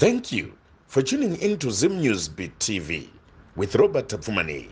Thank you for tuning in to Zim News Beat TV with Robert Tapfumani.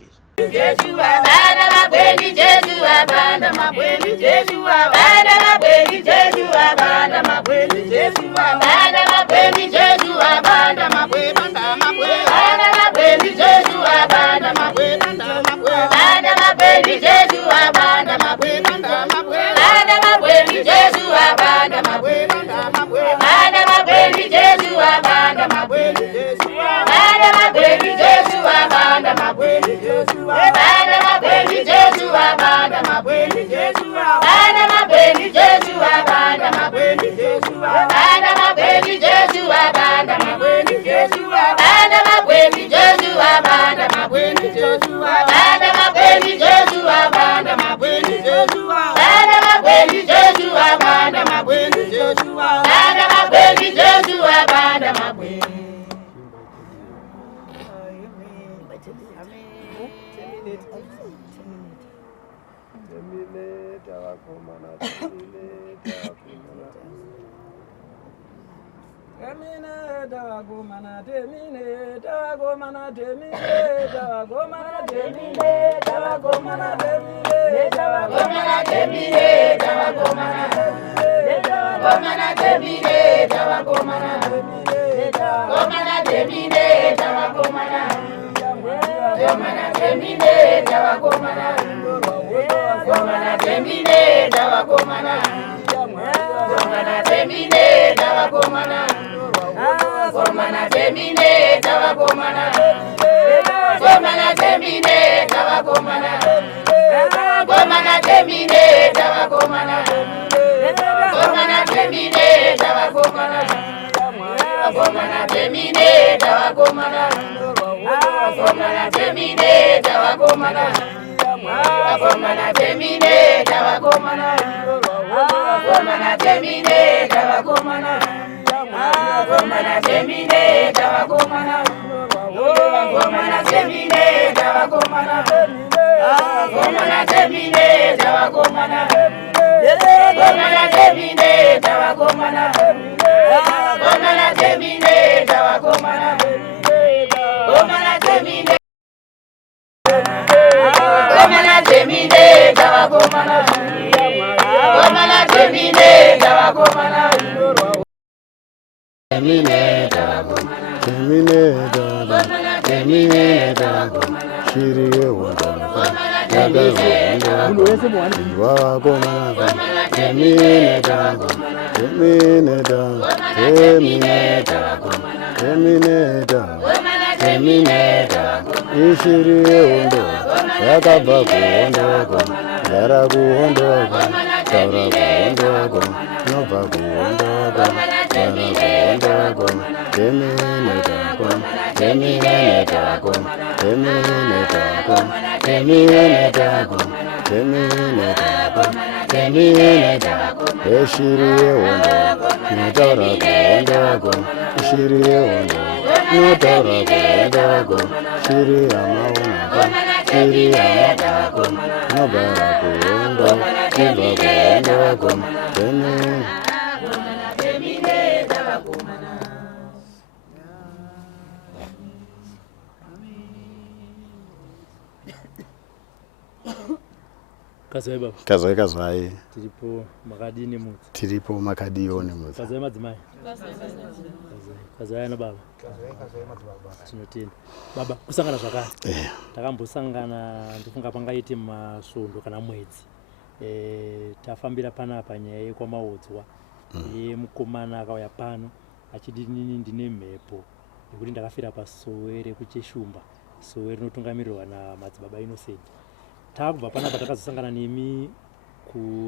Kazai tiripo makadini muti tiripo makadioni muti kazai madzimai kazai ana baba tinotenda baba kusangana zvakati takambosangana ndifunga pangaiti masvondo kana mwedzi tafambira panapa nyaya yekwamaudzwa yemukomana akauya pano achidi nini ndine mhepo yekuti ndakafira pasowe rekucheshumba sowe rinotungamirirwa namadzibaba Innocent. Takubva panapa takazosangana nemi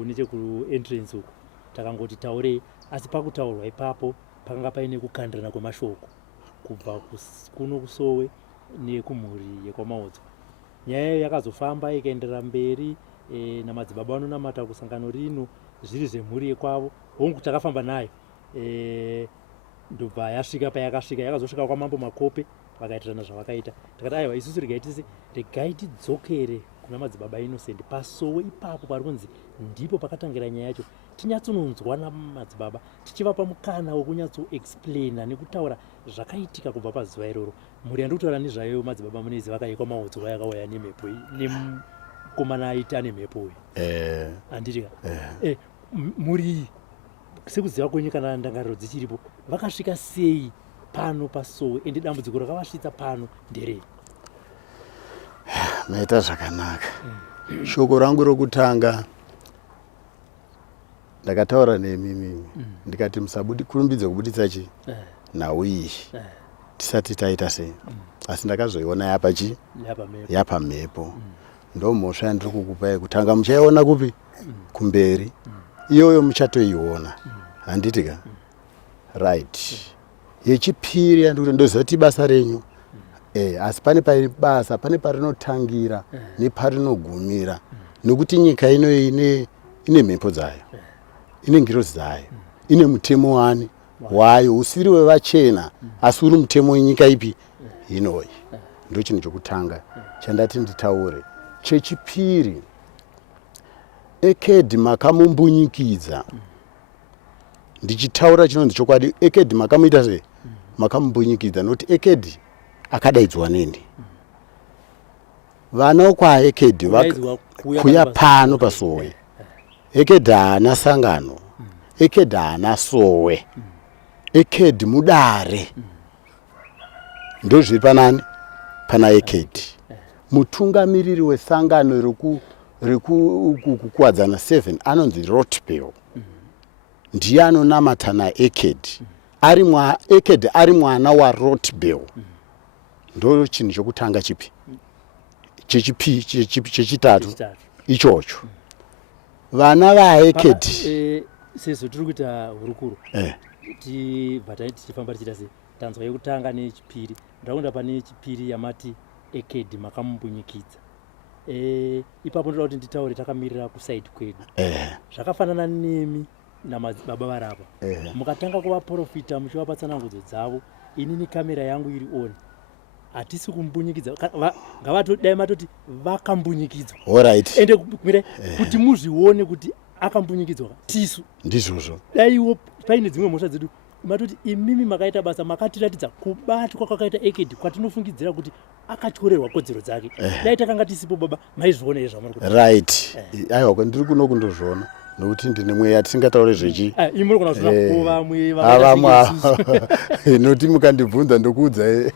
nechekuentrance uku takangoti taurei, asi pakutaurwa ipapo pakanga paine kukandirana kwemashoko kubva kuno kusowe nekumhuri yekwamaudzwa. Nyaya yakazofamba ikaenderera mberi namadzibaba vanonamata kusangano rino zviri zvemhuri yekwavo. Hongu takafamba nayo ndobva yasvika payakasvika, yakazosvika kwamambo Makope vakaitirana zvavakaita. Takati aiwa isusu regai tidzokere kuna madzibaba Innocent pasowe ipapo pari kunzi ndipo pakatangira nyaya yacho. Tinyatsononzwana madzibaba tichivapa mukana wekunyatso explaina nekutaura zvakaitika kubva pazuva iroro. Muri andikutaura nezvayo madzibaba munezi vakaikwa maodzwa yakauya nemhepo nemukomana aita nemhepo uyu. Handitika muri sekuziva kwenyu kana ndangariro dzichiripo vakasvika sei pano pasowe ende dambudziko rakavasvitsa pano nderei? Maita zvakanaka. Shoko rangu rokutanga ndakataura nemimi ndikati musabudi kurumbidza kubuditsa chi nhau iyi tisati taita sei. Asi ndakazoiona yapa mhepo. Ndo mhosva yandiri kukupai kutanga muchaiona kupi kumberi iyoyo muchatoiona. Handitika right. Yechipiri yandikuti ndozoti basa renyu asi pane basa pane parinotangira neparinogumira nokuti nyika ino ine mhepo dzayo, ine ngirozi dzayo, ine mutemo wayo usiri wevachena asi uri mutemo wenyika ipi inoyi. Ndo chinhu chokutanga chandati nditaure. Chechipiri, ekedi makamumbunyikidza. Ndichitaura chinonzi chokwadi, ekedi makamuita sei? Makamumbunyikidzwa nokuti ekedi akadaidzwa neni. Vana vokwaekedi kuya pano pasowe. Ekedi haana sangano. Ekedi haana sowe. Ekedi mudare. Ndozviri panani? Pana ekedi. Mutungamiriri wesangano rekukuwadzana 7 anonzi Rotbell. Ndiye anonamata naekedi. Ekedi ari mwana waRotbell. Ndo chinhu chokutanga chipi? Chechitatu ichocho. Vana vaekedi sezvo tiri kuita hurukuro tibva tichifamba tichita sei tanzwa yekutanga nechipiri ndakuenda pane chipiri yamati ekedi makamumbunyikidzwa. Ipapo ndoda kuti nditaure takamirira kusaidi kwedu. Zvakafanana nemi namadzibaba varapa mukatanga kuvaprofita muchivapa tsanangudzo dzavo, inini kamera yangu iri on hatisi kumbunyikidza. Ngavatodai matoti vakambunyikidzwa. Alright. Ende kumire kuti muzvione kuti akambunyikidzwa tisu ndizvozvo. Daiwo paine dzimwe mhosva dzedu matoti imimi makaita basa makatiratidza kubatwa kwakaita ekedi kwatinofungidzira kuti akatyorerwa kodzero dzake. Dai takanga tisipo baba maizvione zvamuri kuti right. Aiwa kwandiri kuno kundozviona nokuti ndine mweya tisingataure zvechi imuri kuna zvona kuva mwe noti mukandibvunza ndokuudza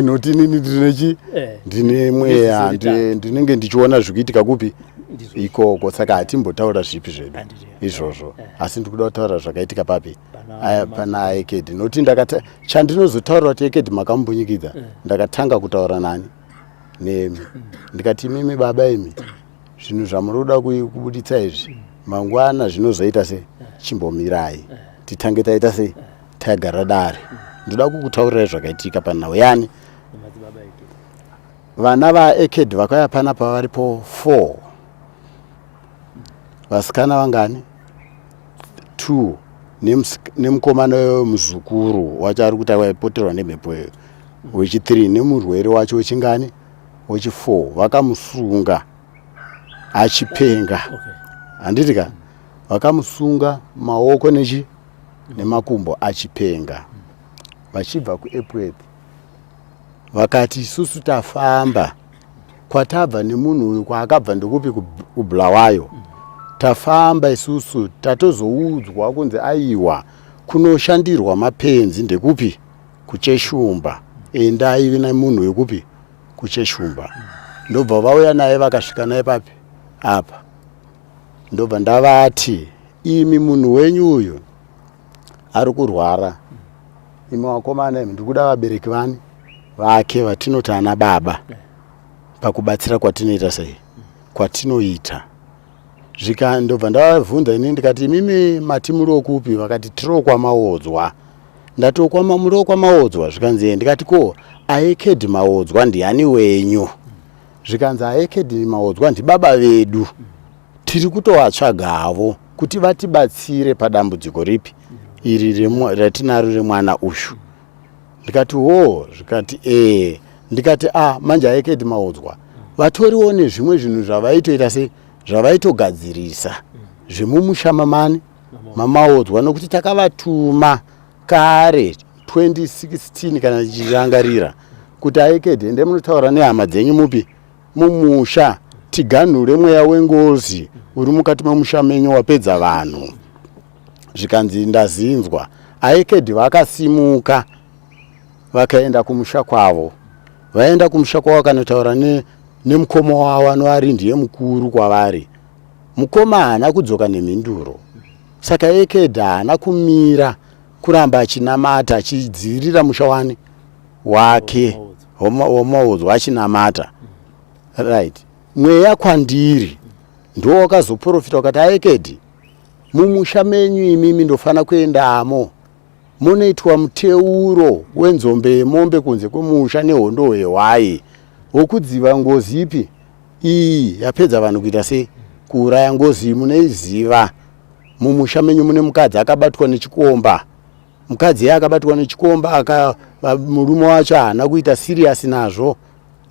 noti inini ndinechi ndine mweya ndinenge ndichiona zvikuitika kupi ikoko, saka hatimbotaura zvipi zvedu izvozvo. Asi ndikuda kutaura zvakaitika papi pana ekedi noti chandinozotaura kuti ekedi makamumbunyikidzwa ndakatanga kutaura nani nemi ndikati mimi baba imi zvinhu zvamunoda kubuditsa izvi mangwana zvinozoita sei? Chimbomirai titange taita sei? Tagara dare. Ndoda kukutaurirai zvakaitika panhau yani. Vana vaekedi vakauya pana pavaripo 4. Vasikana vangani? 2 nemukomana wemuzukuru wacho ari kuti waipoterwa nemhepo wechi3 nemurwere wacho wechingani wechi4. Vakamusunga achipenga. Handitika vakamusunga maoko nemakumbo achipenga. Vachibva kuEpworth vakati isusu tafamba kwatabva nemunhu uyu kwaakabva ndokupi kuBulawayo. Tafamba isusu tatozoudzwa kunzi aiwa kunoshandirwa mapenzi ndekupi kuCheshumba. Endai nemunhu wekupi kuCheshumba. Ndobva vauya naye vakasvika naye papi apa. Ndobva ndavati imi munhu wenyu uyu ari kurwara. Imi wakomana imi ndikuda vabereki vake vatinoti ana baba pakubatsira kwatinoita sei? Kwatinoita. Ndobva ndavabvunza ini ndikati mimi mati muri okupi? Vakati tiri kwamaodzwa. Ndati muri kwamaodzwa? Zvikanzi ndikati ko aekedi maodzwa ndiani wenyu? Zvikanzi aekedi maodzwa ndibaba vedu. Tiri kutovatsvagavo kuti vatibatsire padambudziko ripi iri ratinaro remwana uyu. Ndikati zvikati ndikati manje aekedi maodzwa vatoriwo nezvimwe zvinhu zvavaitoita se zvavaitogadzirisa zvemumusha mamaodzwa nokuti takavatuma kare 2016 kana tichirangarira kuti aekedhi ende munotaura nehama dzenyu mupi mumusha tiganhure mweya wengozi uri mukati memusha menyu wapedza vanhu. Zvikanzi ndazinzwa aekedhi vakasimuka vakaenda kumusha kwavo. Vaenda kumusha kwavo kanotaura nemukoma wavo anoari ndiye mukuru kwavari. Mukoma haana kudzoka nemhinduro. Saka aekedhi haana kumira kuramba achinamata achidzivirira musha wake wamaodzwa achinamata. Right. Mweya kwandiri ndo wakazoprofita ukati aekedhi mumusha menyu imimi ndofana kuendamo munoitwa muteuro wenzombe yemombe kunze kwemusha nehondo hewai wokudziva ngozi ipi iyi yapedza vanhu kuita se kuuraya ngozi munoiziva. Mumusha menyu mune mukadzi akabatwa nechikomba. Mukadzi akabatwa nechikomba murume wacho haana kuita serious nazvo.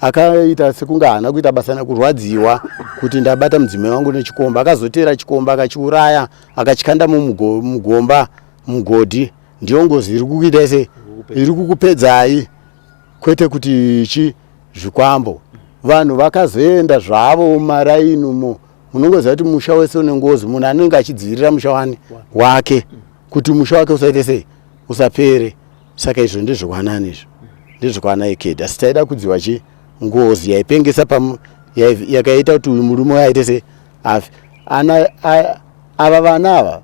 Akaita sekunge haana kuita basa nekurwadziwa kuti ndabata mudzimai wangu nechikomba. Akazotera chikomba akachiuraya akachikanda mugomba mugodhi. Ndiyo ngozi iri kukuita se iri kukupedzai kwete kuti ichi zvikwambo. Vanhu vakazoenda zvavo mumaraini umo. Munongoziva kuti musha wese une ngozi. Munhu anenge achidzivirira musha wake kuti musha wake usaite sei usapere. Saka izvo ndezvekwanani izvo ndezvekwana aekedhi. Asi taida kudziva chi ngozi yaipengesa yakaita kuti uyu murume waite se afi. Ava vana ava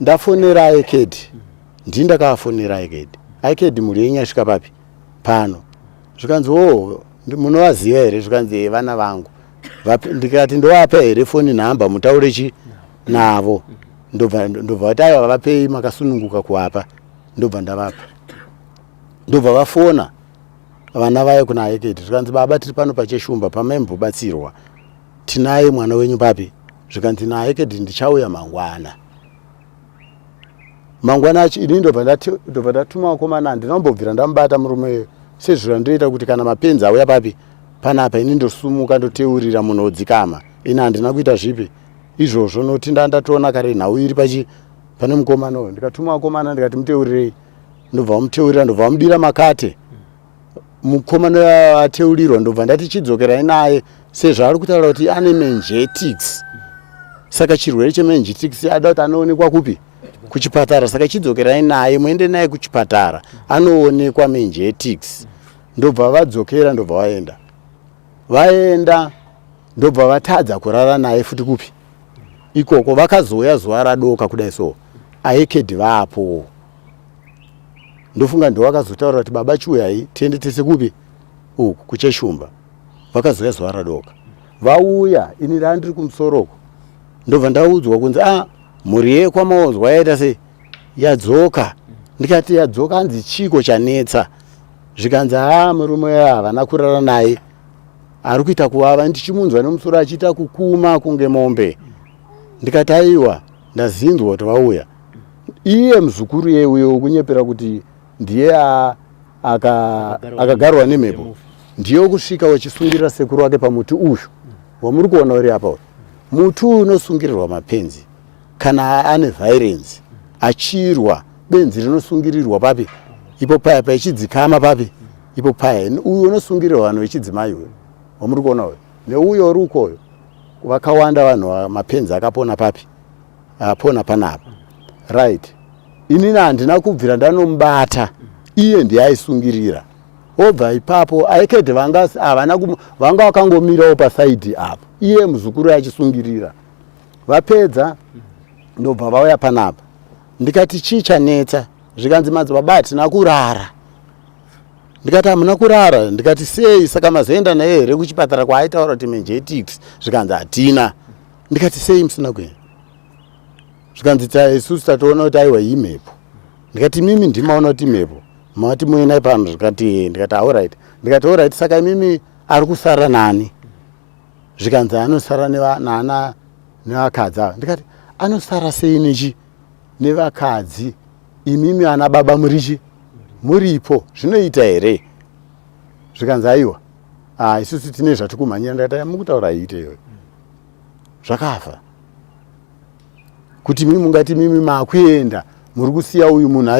ndafonera aekedhi. Ndakavafonera aekedhi. Aekedhi muri yenyu asvika papi pano. Zvikanzi munovaziva here? Zvikanzi vana vangu. Ndikati ndovapa here foni nhamba mutaure chi navo. Ndobva kuti aiva vapei makasununguka kuwapa. Ndobva ndavapa. Ndobva vafona vana vaye kuna aekedhi. Zvikanzi baba tiri pano pacheshumba pamaimbobatsirwa. Tinaye mwana wenyu papi? Zvikanzi naaekedhi ndichauya mangwana. Mangwana acho ini ndobva ndatuma vakomana ndinambobvira ndamubata murume sezviro ndoita kuti kana mapenzi auya papi panapa ini ndosumuka ndoteurira munhu wodzikama. Ini handina kuita zvipi izvozvo noti ndatoona kare nhau iri pane mukomana uyu. Ndikatuma vakomana ndikati muteurirei. Ndobva vamuteurira ndobva vamudira makate. Mukomana ateurirwa ndobva ndati chidzokerai naye sezvaari kutaura kuti ane meningitis. Saka chirwere chemeningitis ada kuti anoonekwa kupi kuchipatara. Saka chidzokerai naye muende naye kuchipatara anoonekwa meningitis. Ndobva vadzokera ndobva vaenda ndobva vatadza kurara naye futi kupi ikoko. Vakazouya zuva radoka kudai so aekedhi vapo. Ndofunga ndovakazotaura kuti baba chiuyai tiende tese kupi uku kucheshumba. Vakazouya zuva radoka vauya ini ndandiri kumusoroko. Ndobva ndaudzwa kunzi mhuri yekwamaodzwa yaita se yadzoka. Ndikati yadzoka hanzi chiko chanetsa. Zvikanzi murume havana kurara naye ari kuita kuvava. Ndichimunzwa nemusoro achiita kukuma kunge mombe. Ndikati aiwa ndazinzwa kuti vauya. Iye muzukuru yeuyo kunyepera kuti ndiye akagarwa nemhepo. Ndiye kusvika wachisungirira sekuru wake pamuti uyu wamuri kuona uri apa. Muti unosungirirwa mapenzi kana ane violence achirwa benzi rinosungirirwa papi ipo paya paichidzikama papi ipo paya. Uyu unosungirirwa vanhu vechidzimai uyu wamuri kuona uyu neuyo uri ukoyo. Vakawanda vanhu mapenzi akapona papi apona panapa. Right. Inini handina kubvira ndanomubata. Iye ndiye aisungirira. Obva ipapo aekedhi vanga vakangomirawo pasaidhi apo. Iye muzukuru achisungirira. Vapedza ndobva vauya panapa. Ndikati chii chanetsa? Zvikanzi madzibaba hatina kurara. Ndikati hamuna kurara? Ndikati sei? Saka mazoenda naye here kuchipatara kwaaitaura kuti meningitis? Zvikanzi hatina. Ndikati sei musina kuenda? Zvikanzi isusu tatoona kuti aiwa imhepo. Ndikati mimi ndimaona kuti imhepo. Mati muenai pano. Ndikati alright. Ndikati alright. Saka mimi ari kusara nani? Zvikanzi anosara nevakadzi ava. Ndikati anosara sei nevakadzi? Imimi ana baba muripo zvinoita here? Zvikanzi aiwa isusu tine zvatikumhanyira ndakati mukutaura iteyo zvakafa kuti mimi mungati mimi makuenda muri kusiya uyu munhu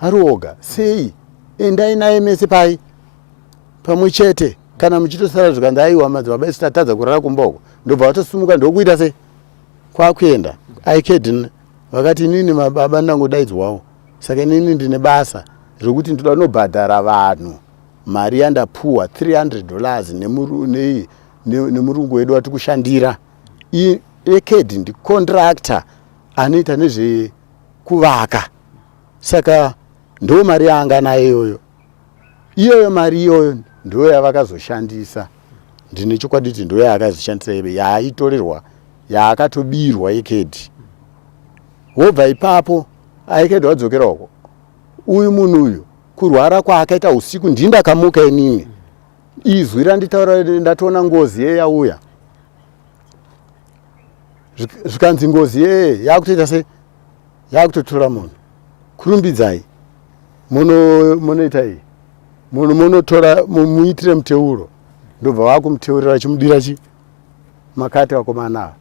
ari oga sei endai naye mese pai pamwe chete kana muchitosara zvikanzi aiwa madzibaba esu tatadza kurara kumboko ndobva vatosumuka ndokuita sei kwakuenda aikedhi vakati inini mababa ndangodaidzwawo saka inini ndine basa rekuti ndoda kunobhadhara vanhu mari yandapuwa $300 nemurungu wedu wati kushandira ekedhi ndicontractor anoita nezvekuvaka saka ndo mari yanga nayo iyoyo mari iyoyo ndo yavakazoshandisa ndine chokwadi kuti ndo yaakazoshandisa yaaitorerwa yaakatobirwa ekedhi wobva ipapo aekedhi wadzokerako uyu munhu uyu kurwara kwaakaita usiku ndindakamuka inini izwi randitaura ndatoona ngozi yeyauya zvikanzi ngozi yeye yakutoita sei yakutotora munhu kurumbidzai munoita iyi munhu munotora muitire muteuro ndobva vakumuteurira achimudira makati wakomana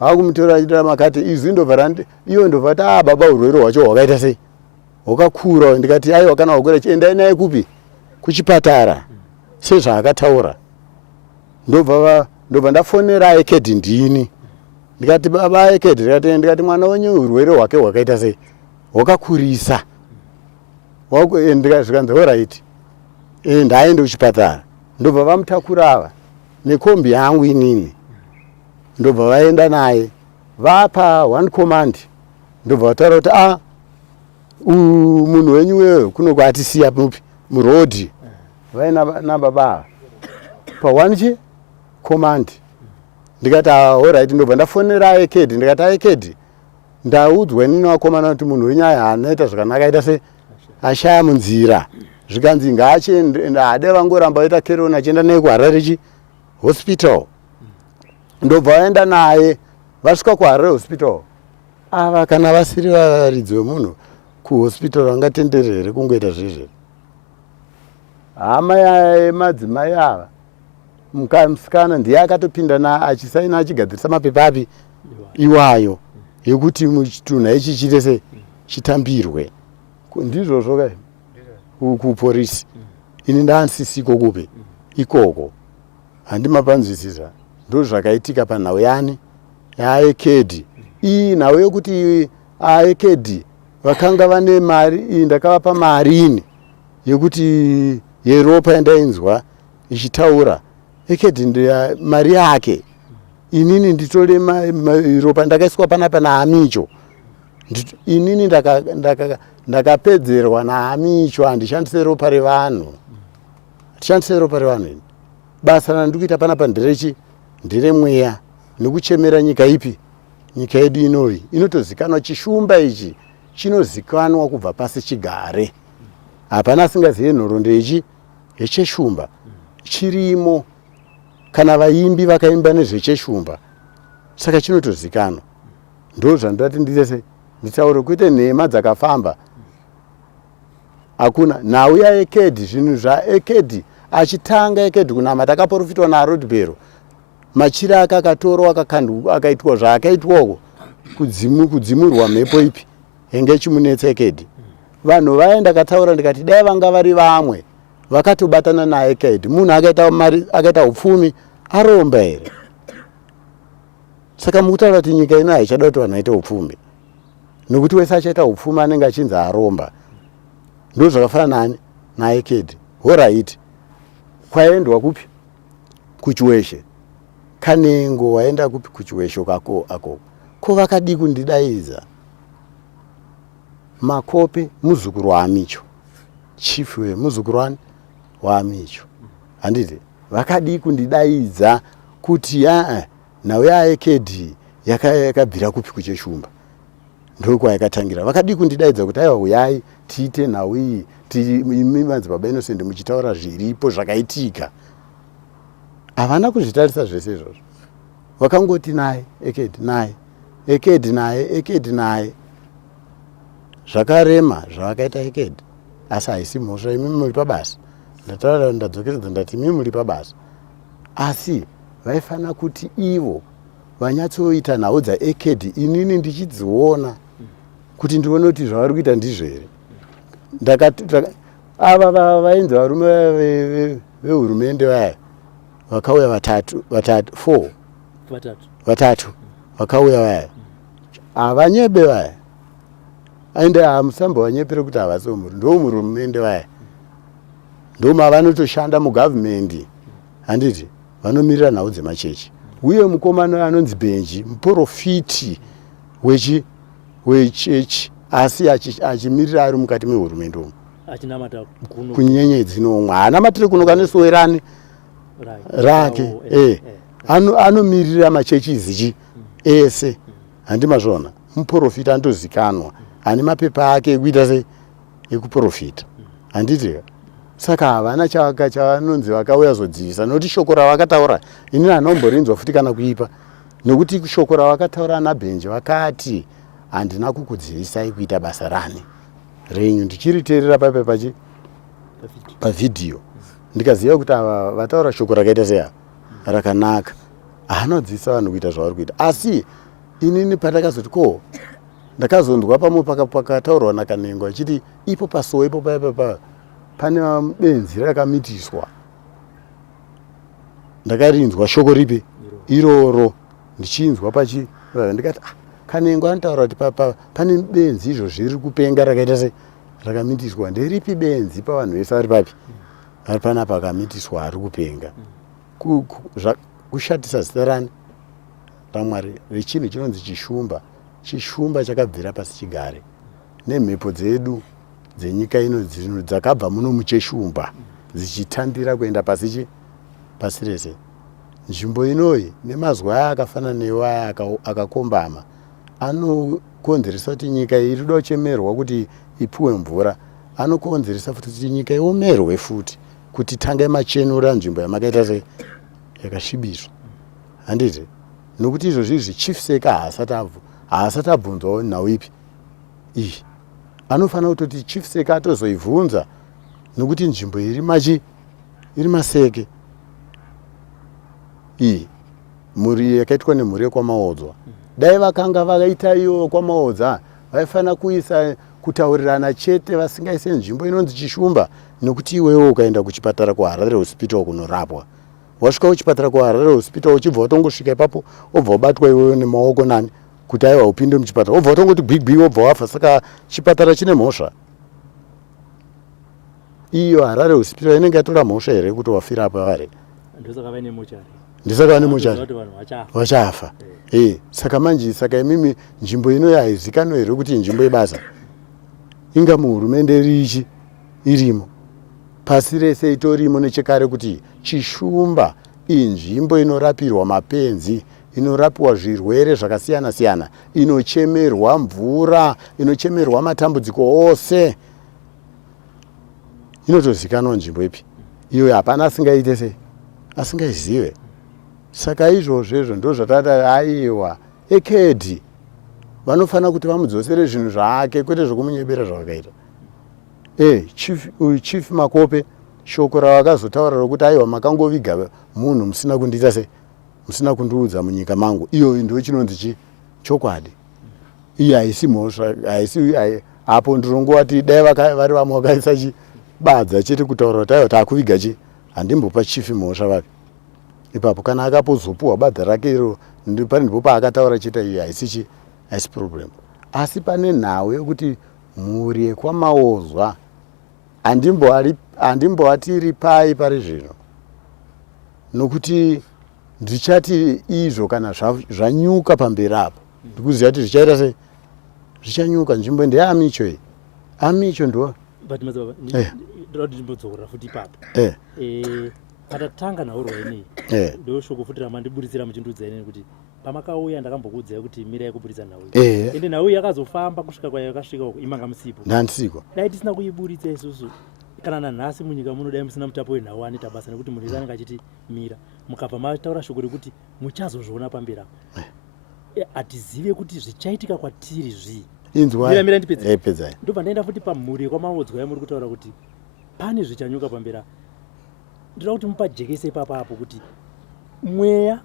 vakumuteurira achidira makati izwi ndobva iyo ndobva ti baba urwere hwacho hwakaita sei hwakakura ndikati aiwa kana hwakura chiendai naye kupi kuchipatara sezvaakataura ndobva ndafonera ekedhi ndini ndikati baba ekedhi ndikati mwana wenyu urwere hwake hwakaita sei hwakakurisa zvikanzi oraiti ndaende kuchipatara ndobva vamutakura ava nekombi yangu inini ndobva vaenda naye vapa one command ndobva vataura kuti munhu wenyu wewe kunokwatisiya mupi murodhi vainababa pa1 command ndikati alright ndobva ndafonera ekedhi ndikati ekedhi ndaudzwa inini wakomana kuti munhu wenyu haanoita zvakanaka aita se ashaya munzira zvikanzi ngaachende hade vangoramba vaita keroni achienda naye kuHarare hospital ndobva vaenda naye vasvika kuHarare hospital ava kana vasiri varidzi vemunhu kuhospital vangatenderere kungoita zvezve hama yemadzimai ava musikana ndiye akatopinda achisaina achigadzirisa mapepa api iwayo yekuti muchitunha ichi chiite se chitambirwe ndizvozvo kai kupolisi ini ndansisiko kupe ikoko handimapanzwisisa ndo zvakaitika panhau yani yaekedhi iyi nhau yekuti aekedhi vakanga vane mari ndakavapa mari ini yekuti yeropa yandainzwa ichitaura ekedhi mari yake inini nditore ropa ndakaiswa panapa naamicho inini ndakapedzerwa naamicho handishandise ropa revanhu ini basa randikuita panapa nderemweya nekuchemera nyika ipi nyika yedu inoyi inotozikanwa chishumba ichi chinozikanwa kubva pasi chigare hapana asingazive nhoroondo ichi yecheshumba chirimo kana vaimbi vakaimba nezvecheshumba saka chinotozikanwa ndo zvandati nditese nditaure kuite nhema dzakafamba hakuna nhau yaekedhi zvinhu zvaekedhi achitanga ekedhi kunamata akaprofitwa narodbero machira ake akatorwa akaitwa zvaakaitwako kudzimurwa mhepo ipi yenge ichimunetsa ekedhi vanhu vaenda kataura ndikati dai vanga vari vamwe vakatobatana naekedhi munhu akaita upfumi aromba here saka mukutaura kuti nyika ino haichada kuti vanhu aite upfumi nokuti wese achaita upfumi anenge achinzi aromba ndo zvakafanana naekedhi oraiti kwaendwa kupi kuchiweshe kanengo waenda kupi kuchiweshe ako ko vakadi kundidaidza makope muzukuru waamicho chief muzukuru waamicho handiti vakadi kundidaidza kuti nhau yaekedhi yakabvira kupi kucheshumba ndokwayakatangira vakadi kundidaidza kuti aiwa uyai tiite nhau iyi imi madzibaba Innocent muchitaura zviripo zvakaitika havana kuzvitarisa zvese izvozvo vakangoti naye ekedhi naye zvakarema zvavakaita ekedhi asi haisi mhosva imi muri pabasa ndataura ndadzokeredza ndati mimi muri pabasa, asi vaifana kuti ivo vanyatsoita nhau dzaekedi inini ndichidziona kuti ndione kuti zvavari kuita ndizvo here. Ava vainzi varume vehurumende vaya vakauya vatatu vakauya vaya havanyebe vaya ende hamusamba vanyepere kuti havasi vomuri ndo murumende vaya ndoma vanotoshanda mugavhumendi handiti vanomirira nhau dzemachechi. Uye mukomana anonzi Benji muprofiti wechechi asi achimirira ari mukati mehurumende umu kunyenyedzi nomwe haanamatire kuno kanesowerani rake anomirira machechizi ese handimazvona. Muprofita andozikanwa ane mapepa ake ekuita se ekuprofita handiti. Saka havana chavanonzi vakauya zodzivisa nokuti shoko ravakataura inini hanomborinzwa futi kana kuipa nokuti shoko ravakataura naBenji vakati handina kukudzivisai kuita basa rani renyu. Ndichiriteerera pavhidhiyo ndikaziva kuti ava vataura shoko rakaita seya rakanaka hanodzivisa vanhu kuita zvavari kuita. Asi inini pandakazoti ko ndakazonzwa pamwe pakataurwa naKanengo achiti ipo pasowe ipo paipa pane benzi rakamitiswa. Ndakarinzwa shoko ripi iroro ndichinzwa ndikati Kanengo anotaura kuti pane benzi izvo zviri kupenga rakaita se rakamitiswa. Nderipi benzi pavanhu vese vari papi vari panapa akamitiswa ari kupenga kushatisa zita rani raMwari rechinhu chinonzi chishumba. Chishumba chakabvira pasi chigare nemhepo dzedu dzenyika ino dzakabva muno mucheshumba dzichitandira kuenda pasi rese. Nzvimbo inoyi nemazwi aya akafanana newaya akakombama anokonzeresa kuti nyika iri dochemerwa kuti ipuwe mvura. Anokonzeresa futi kuti nyika iomerwe futi kuti tange machenura nzvimbo yamakaita se yakasvibiswa handiti. Nokuti izvo zvizvi Chief Seka haasati abvunzwawo nhau ipi iyi anofanira kutoti Chief Seka atozoibvunza nokuti nzvimbo iri maseke iyi mhuri yakaitwa nemhuri yekwamaodzwa. Dai vakanga vakaita iyo kwamaodza vaifanira kuisa kutaurirana chete vasingaise nzvimbo inonzi chishumba. Nokuti iwewo ukaenda kuchipatara kuHarare Hospital kunorapwa wasvika kuchipatara kuHarare Hospital uchibva watongosvika ipapo obva wabatwa iwewe nemaoko nani kuti aiwa upinde muchipatara obva watongoti gwigwi obva wafa. Saka chipatara chine mhosva iyo. Harare Hospital inenge yatora mhosva here kuti wafira apa vari ndisaka vane mochari vachafa. Saka manje saka imimi nzvimbo ino haizikanwa here kuti nzvimbo yebasa inga muhurumende richi irimo pasi rese itorimo nechekare kuti chishumba inzvimbo inorapirwa mapenzi inorapiwa zvirwere zvakasiyana siyana inochemerwa mvura inochemerwa matambudziko ose inotozikanwa nzvimbo ipi iyo hapana asingaite sei asingaizive. Saka izvozvo ndo zvatati aiwa ekedi vanofanira kuti vamudzosere zvinhu zvake kwete zvokumunyebera zvavakaita. Chief Makope shoko ravakazotaura rokuti aiwa makangoviga munhu musina kundiita se musina kundiudza munyika mangu. Iyo ndo chinonzi chokwadi. Iyi haisi mhosva haisi apo ndinongoti dai vari vamwe vakaisa chibadza chete kutaura kuti aiwa taakuviga handimbopa chief mhosva vapi ipapo kana akapozopuwa badza rake iro pane ndipo paakataura chete iyo haisi problem. Asi pane nhau yekuti mhuri yekwamaodzwa handimbovati iri pai pari zvino nokuti ndichati izvo kana zvanyuka pamberi apo ndikuziva kuti zvichaita sei zvichanyuka. Nzvimbo ndeamicho iyi amicho ndo ndinodzokera futi ipapo patatanga nhaurwa ineyi ndoshoko futi ramandiburitsira muchindudza ineni kuti pamakauya ndakambokuudzai kuti mirai kuburitsa nhau iyi ende nhau iyi yakazofamba kusvika kwayo yakasvika uko imanga musipo ndandisikwa dai tisina kuiburitsa isusu kana nanhasi munyika muno dai musina mutapo wenhau anoita basa nekuti munhu anenge achiti mira mukabva mataura shoko rekuti muchazozviona pamberi apo hatizive kuti zvichaitika kwatiri zvii mira ndipedzai ndobva ndaenda futi pamhuri yekwamaodzwa yamuri kutaura kuti pane zvichanyuka pamberi ndinoda kuti mupajekese papapo kuti mweya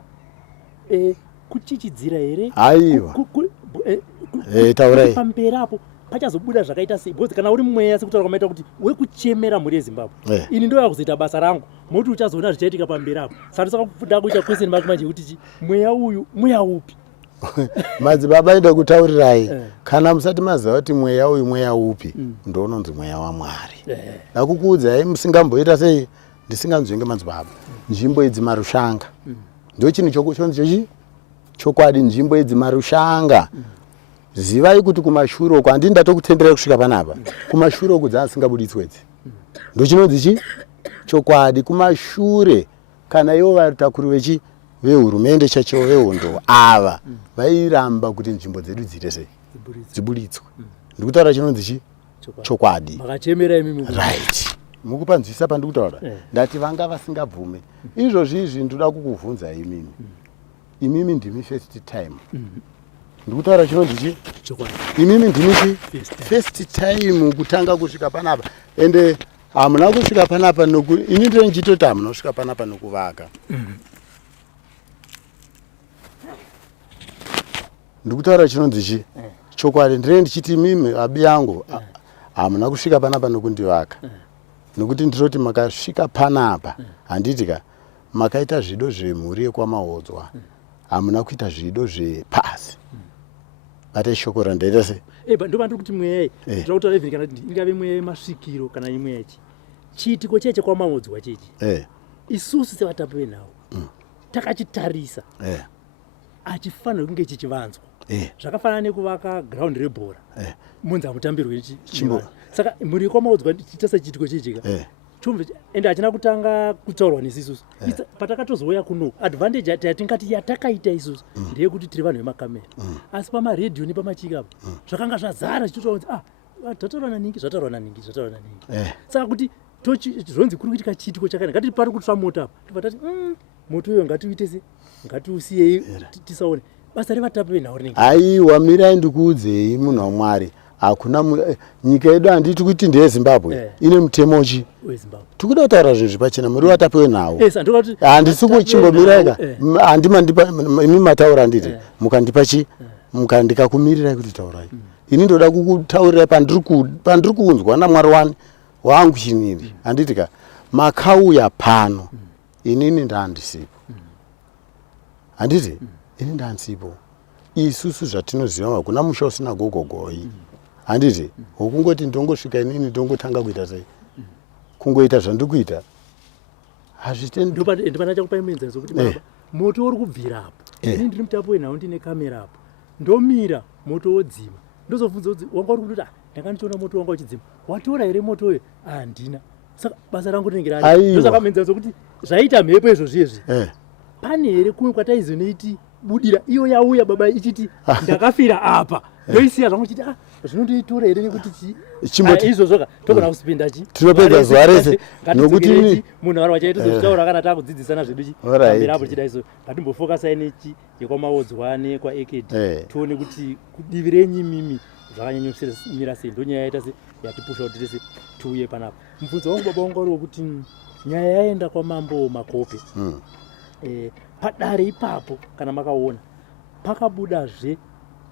kuchichidzira here aiwa taurai pamberi apo pachazobuda zvakaita sei bhozi kana uri mweya sekutaura kwamaita kuti uri kuchemera mhuri yeZimbabwe ini ndoya kuzoita basa rangu mokuti uchazoona zvichaitika pamberi apo saka saka kuda kuita kweseni manje kuti mweya uyu mweya upi madzibaba ida kutaurirai kana musati maziva kuti mweya uyu mweya upi ndounonzi mweya waMwari ndakukuudzai musingamboita sei ndisinganzvenge madzibaba nzvimbo idzi marushanga ndio chinhu chochi chokwadi nzvimbo idzi marushanga zivai kuti kumashure uko handini ndatokutenderai kusvika panapa kumashure uko dzaasingabuditswedzi ndo chinonzi chi chokwadi kumashure kana ivo vatakuri vehurumende chacho vehondo ava vairamba kuti nzvimbo dzedu dziite sei dzibuditswe ndikutaura chinonzi chi chokwadi makachemera imimi right mukupanzwisa pandiri kutaura ndati vanga vasingabvume izvozvizvi ndoda kukuvhunza imimi ndimi first time ndikutaura chinonzi chi imimi ndimi chi first time kutanga kusvika panapa ende hamuna kusvika panapa ini ndiro ndichitoti hamuna kusvika panapa nokuvaka ndikutaura chinonzi chi chokwadi ndire ndichiti imimi abi yangu hamuna kusvika panapa nokundivaka nokuti ndinoti makasvika panapa handitika makaita zvido zvemhuri yekwamaodzwa hamuna kuita zvido zvepasi bate shoko randaita se ndobandiri kuti mweya ndira kutaura even kana ingave mweya yemasvikiro kana imweya ichi chiitiko cheche kwamaodzwa chechi isusu sevatapi venhau takachitarisa achifanira kunge chichivanzwa zvakafanana nekuvaka ground rebhora munzi hamutambirwe saka mhuri yekwamaodzwa chitasa chiitiko chechika ende hachina kutanga kutaurwa nesisusu patakatozouya kuno advantage yatingati yatakaita isusu ndeyekuti tiri vanhu vemakamera asi pamaredhiyo nepamachikapa zvakanga zvazara zvichitotaura kuti zvataurwa naningi saka kuti zvonzi kuri kuitika chiitiko chakana ngatiti pari kutsva moto apa tobva moto uyo ngatiuite se ngatiusiyei tisaone basa revatapi venhau rinenge aiwa mirai ndikuudzei munhu waMwari hakuna nyika yedu handiti kuti ndeyeZimbabwe ine mutemochi tikuda kutaura zvinhu zvipachena muri vatapi venhau handisi kuchimbomiraika imi mataura nditi mukandipa chi mukandikakumirirai kuti taurai ini ndoda kukutaurirai pandiri kuunzwa naMwari wangu chiniri handitika makauya pano inini ndandisipo handiti ini ndandisipo isusu zvatinoziva hakuna musha usina gogogoi handiti hokungoti ndongosvika inini ndongotanga kuita sei kungoita zvandikuita hazvitendipana chakupai muenzaniso kuti baba moto uri kubvira apo ini ndiri mutapi wenhau ndine kamera apo ndomira moto wodzima ndozobvunza kuti wanga uri kutoti ndanga ndichiona moto wanga uchidzima watora here moto uyo handina saka basa rangu rinenge rari ndosaka muenzaniso kuti zvaita mhepo izvozvizvi pane here kumwe kwataizonoiti budira iyo yauya baba ichiti ndakafira apa ndoisiya zvangu chiti zvinondoitora here nekuti izvozvoka togona kusipinda tinopedza zuva rese nokuti munhu wari wachaitozozvitaura kana takudzidzisana zvedu chipambirapo chida iso ngatimbofokasai nechi yekwamaodzwa nekwaeked tione kuti kudivi renyimimi zvakanyanyomira sei ndo nyaya yaita se yatipusha kuti tese tiuye panapa mubvunzo wangu baba wangu wariwo kuti nyaya yaenda kwamambo Makope padare ipapo kana makaona pakabudazve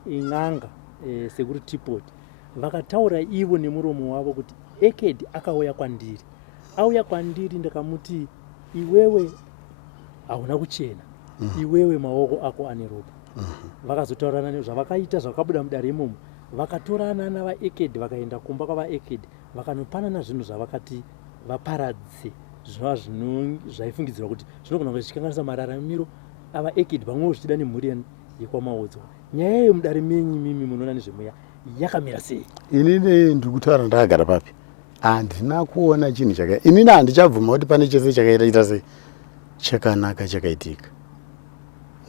n'anga security port vakataura ivo nemuromo wavo kuti eked auya kwandiri ndakamuti iwewe hauna kuchena iwewe maoko ako ane ropa vakazotaurana zvavakaita zvakabuda mudare imomo vakatorana navaeked vakaenda kumba kwavaeked vakanopanana zvinhu zvavakati vaparadze zvinova zvaifungidzirwa kuti zvinogona kunge zvichikanganisa mararamiro avaeked vamwewo zvichida nemhuri yekwamaodzwa nyaya yeyo mudare menyu mimi munoona nezvemweya yakamira sei inini ndiri kutaura ndakagara papi handina kuona chinhu inini handichabvuma kuti pane chese chakaita sei chakanaka chakaitika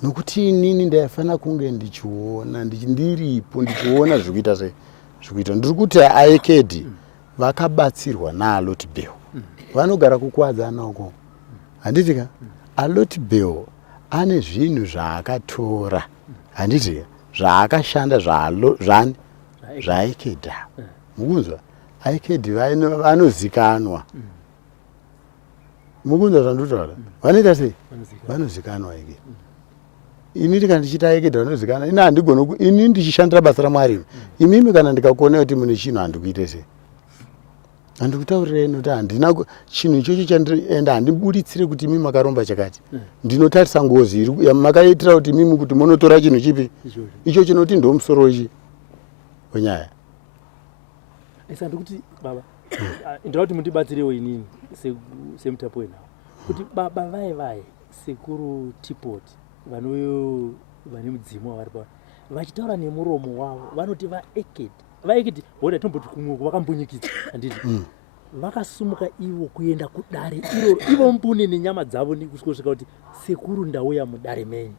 nokuti inini ndaifanira kunge ndichiona ndiripo ndichiona zvikuita sei zvikuita ndiri kuti aeked vakabatsirwa naAlot Bill vanogara kukwadzana uko handitika Alot Bill ane zvinhu zvaakatora handitika zvaakashanda zvaeked mukunzwa aeked vanozikanwa mukunza zvandutaura vanoita sei vanozikanwa eke ini ndikandichita eke vanozikana ini handigoni ini ndichishandira basa ramwari imimi kana ndikakuona kuti mune chinhu handikuite sei handikutaurirei noti handina chinhu ichocho chandienda handibuditsire kuti mimi makaromba chakati ndinotarisa ngozi makaitira kuti mimi kuti munotora chinhu chipi ichocho noti ndomusoro ichi wenyaya isa ndikuti baba ndoda kuti mundibatsirewo inini semutapo wenawo kuti baba vaye sekuru Tipot vanoyo vane mudzimu vari pa vachitaura nemuromo wavo vanoti vaekedi hoda tomboti kumweko vakambunyikidza handiti vakasumuka ivo kuenda kudare iro ivo mbune nenyama dzavo kusvika kuti sekuru ndauya mudare menyu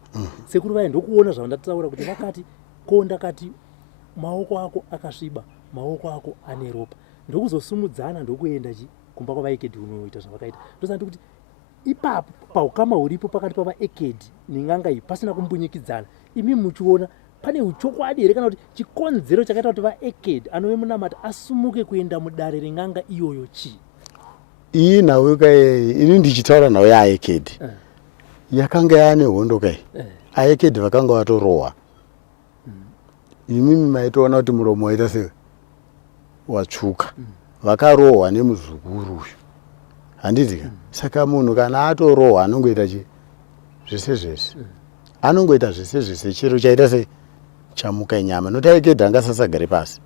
sekuru vaye ndokuona zvandataura kuti vakati ko ndakati maoko ako akasviba maoko ako ane ropa ndokuzosumudzana ndokuenda kumba kwavaekedi unoita zvavakaita ndosati kuti ipapo paukama huripo pakati pavaekedi neng'anga iyi pasina kumbunyikidzana imi muchiona pane uchokwadi here kana kuti chikonzero chakaita kuti vaekedi anove munamata asumuke kuenda mudare reng'anga iyoyo chii iyi nhau ini ndichitaura nhau yaaekedi yakanga yaane hondo kai aekedi vakanga vatorohwa imimi maitoona kuti muromo waita sei watsvuka vakarohwa nemuzukuru uyu handitika saka munhu kana atorohwa anongoita chi zvese zvese anongoita zvese zvese chero chaita sei chamuka nyama noti aekedi angasasagare pasi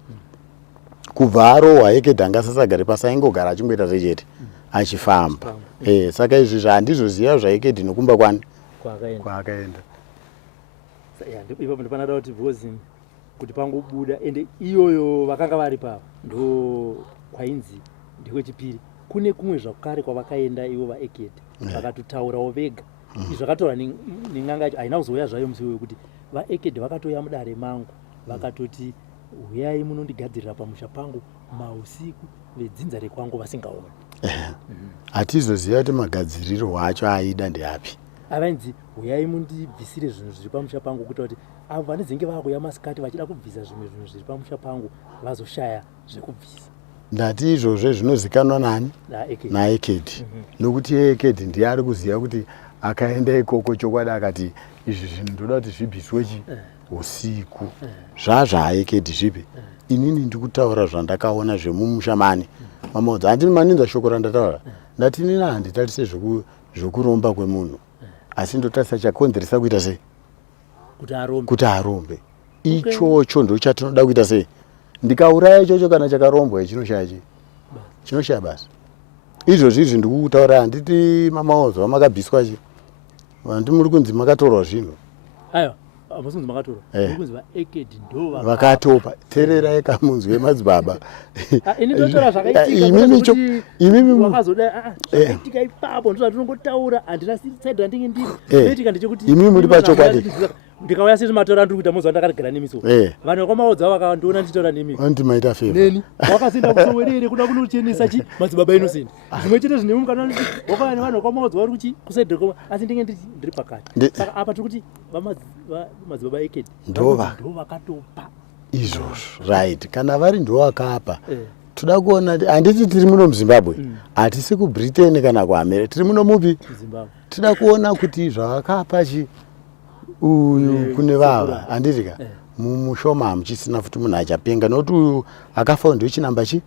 kubva arohwa aekedi angasasagare pasi aingogara achingoita sechete achifamba saka izvi zvahandizoziva zvaekedi nokumba kwani kwaakaenda ipapo ndipanada kuti because kuti pangobuda ende iyoyo vakanga vari papa ndo kwainzi ndekwechipiri kune kumwe zvakare kwavakaenda ivo vaekedi vakatotaurawo vega izvi zvakataura neng'anga yacho haina kuzouya zvayo musi wekuti vaekedi vakatoya mudare mangu vakatoti uyai munondigadzirira pamusha pangu mausiku vedzinza rekwangu vasingaoni hatizoziva kuti magadziriro acho aida ndeapi avainzi uyai mundibvisire zvinhu zviri pamusha pangu kuita kuti avo vanezenge vakuya masikati vachida kubvisa zvimwe zvinhu zviri pamusha pangu vazoshaya zvekubvisa ndati izvozvo zvinozikanwa nani naekedi nokuti ekedi ndiye ari kuziva kuti akaenda ikoko chokwadi akati izvi zvinhu ndoda kuti zvibviswe usiku zvazvaaekedi zvipi inini ndikutaura zvandakaona zvemumushamani mamaudza handini maninza shoko randataura ndati inini handitarise zvokuromba kwemunhu asi ndotarisa chakonzeresa kuita sei kuti arombe ichocho ndo chatinoda kuita sei ndikauraya ichocho kana chakarombwa chinoshaya basi izvozvi izvi ndikukutaura handiti mamaozo vamakabviswa chi handi muri kunzi makatorwa zvinhu musinzi makatorwa mukunzi vaekedi ndo vakatopa tererai kamunzi wemadzibaba ini ndotaura zvakaitika imimi wakazoda zvakaitika ipapo ndozva tinongotaura handina saidi randinge ndiri zvaitika ndechekuti imimi muri pachokwadi ndikauya seti mataura ndiri kuita mozva ndakarigara nemiso vanhu vakwamaodza vakandiona ndichitaura nemi ndimaita feva neni wakazinda kusowerere kuda kunochenesa chi madzibaba innocent zvimwe chete zvinemu kana wakauya nevanhu vakwamaodza vari kuchi kusaidi koma asi ndinge ndiri pakati saka apa tiri kuti madzibaba ekedi ndo vakatopa izvozvo right kana vari ndo vakapa toda kuona handiti tiri muno muzimbabwe hatisi kubritain kana kuamerica tiri muno mupi toda kuona kuti zvavakapa chi uyu kune vava handitika mumushoma hamuchisina futi munhu achapenga nokuti uyu akafa ndo chinamba chi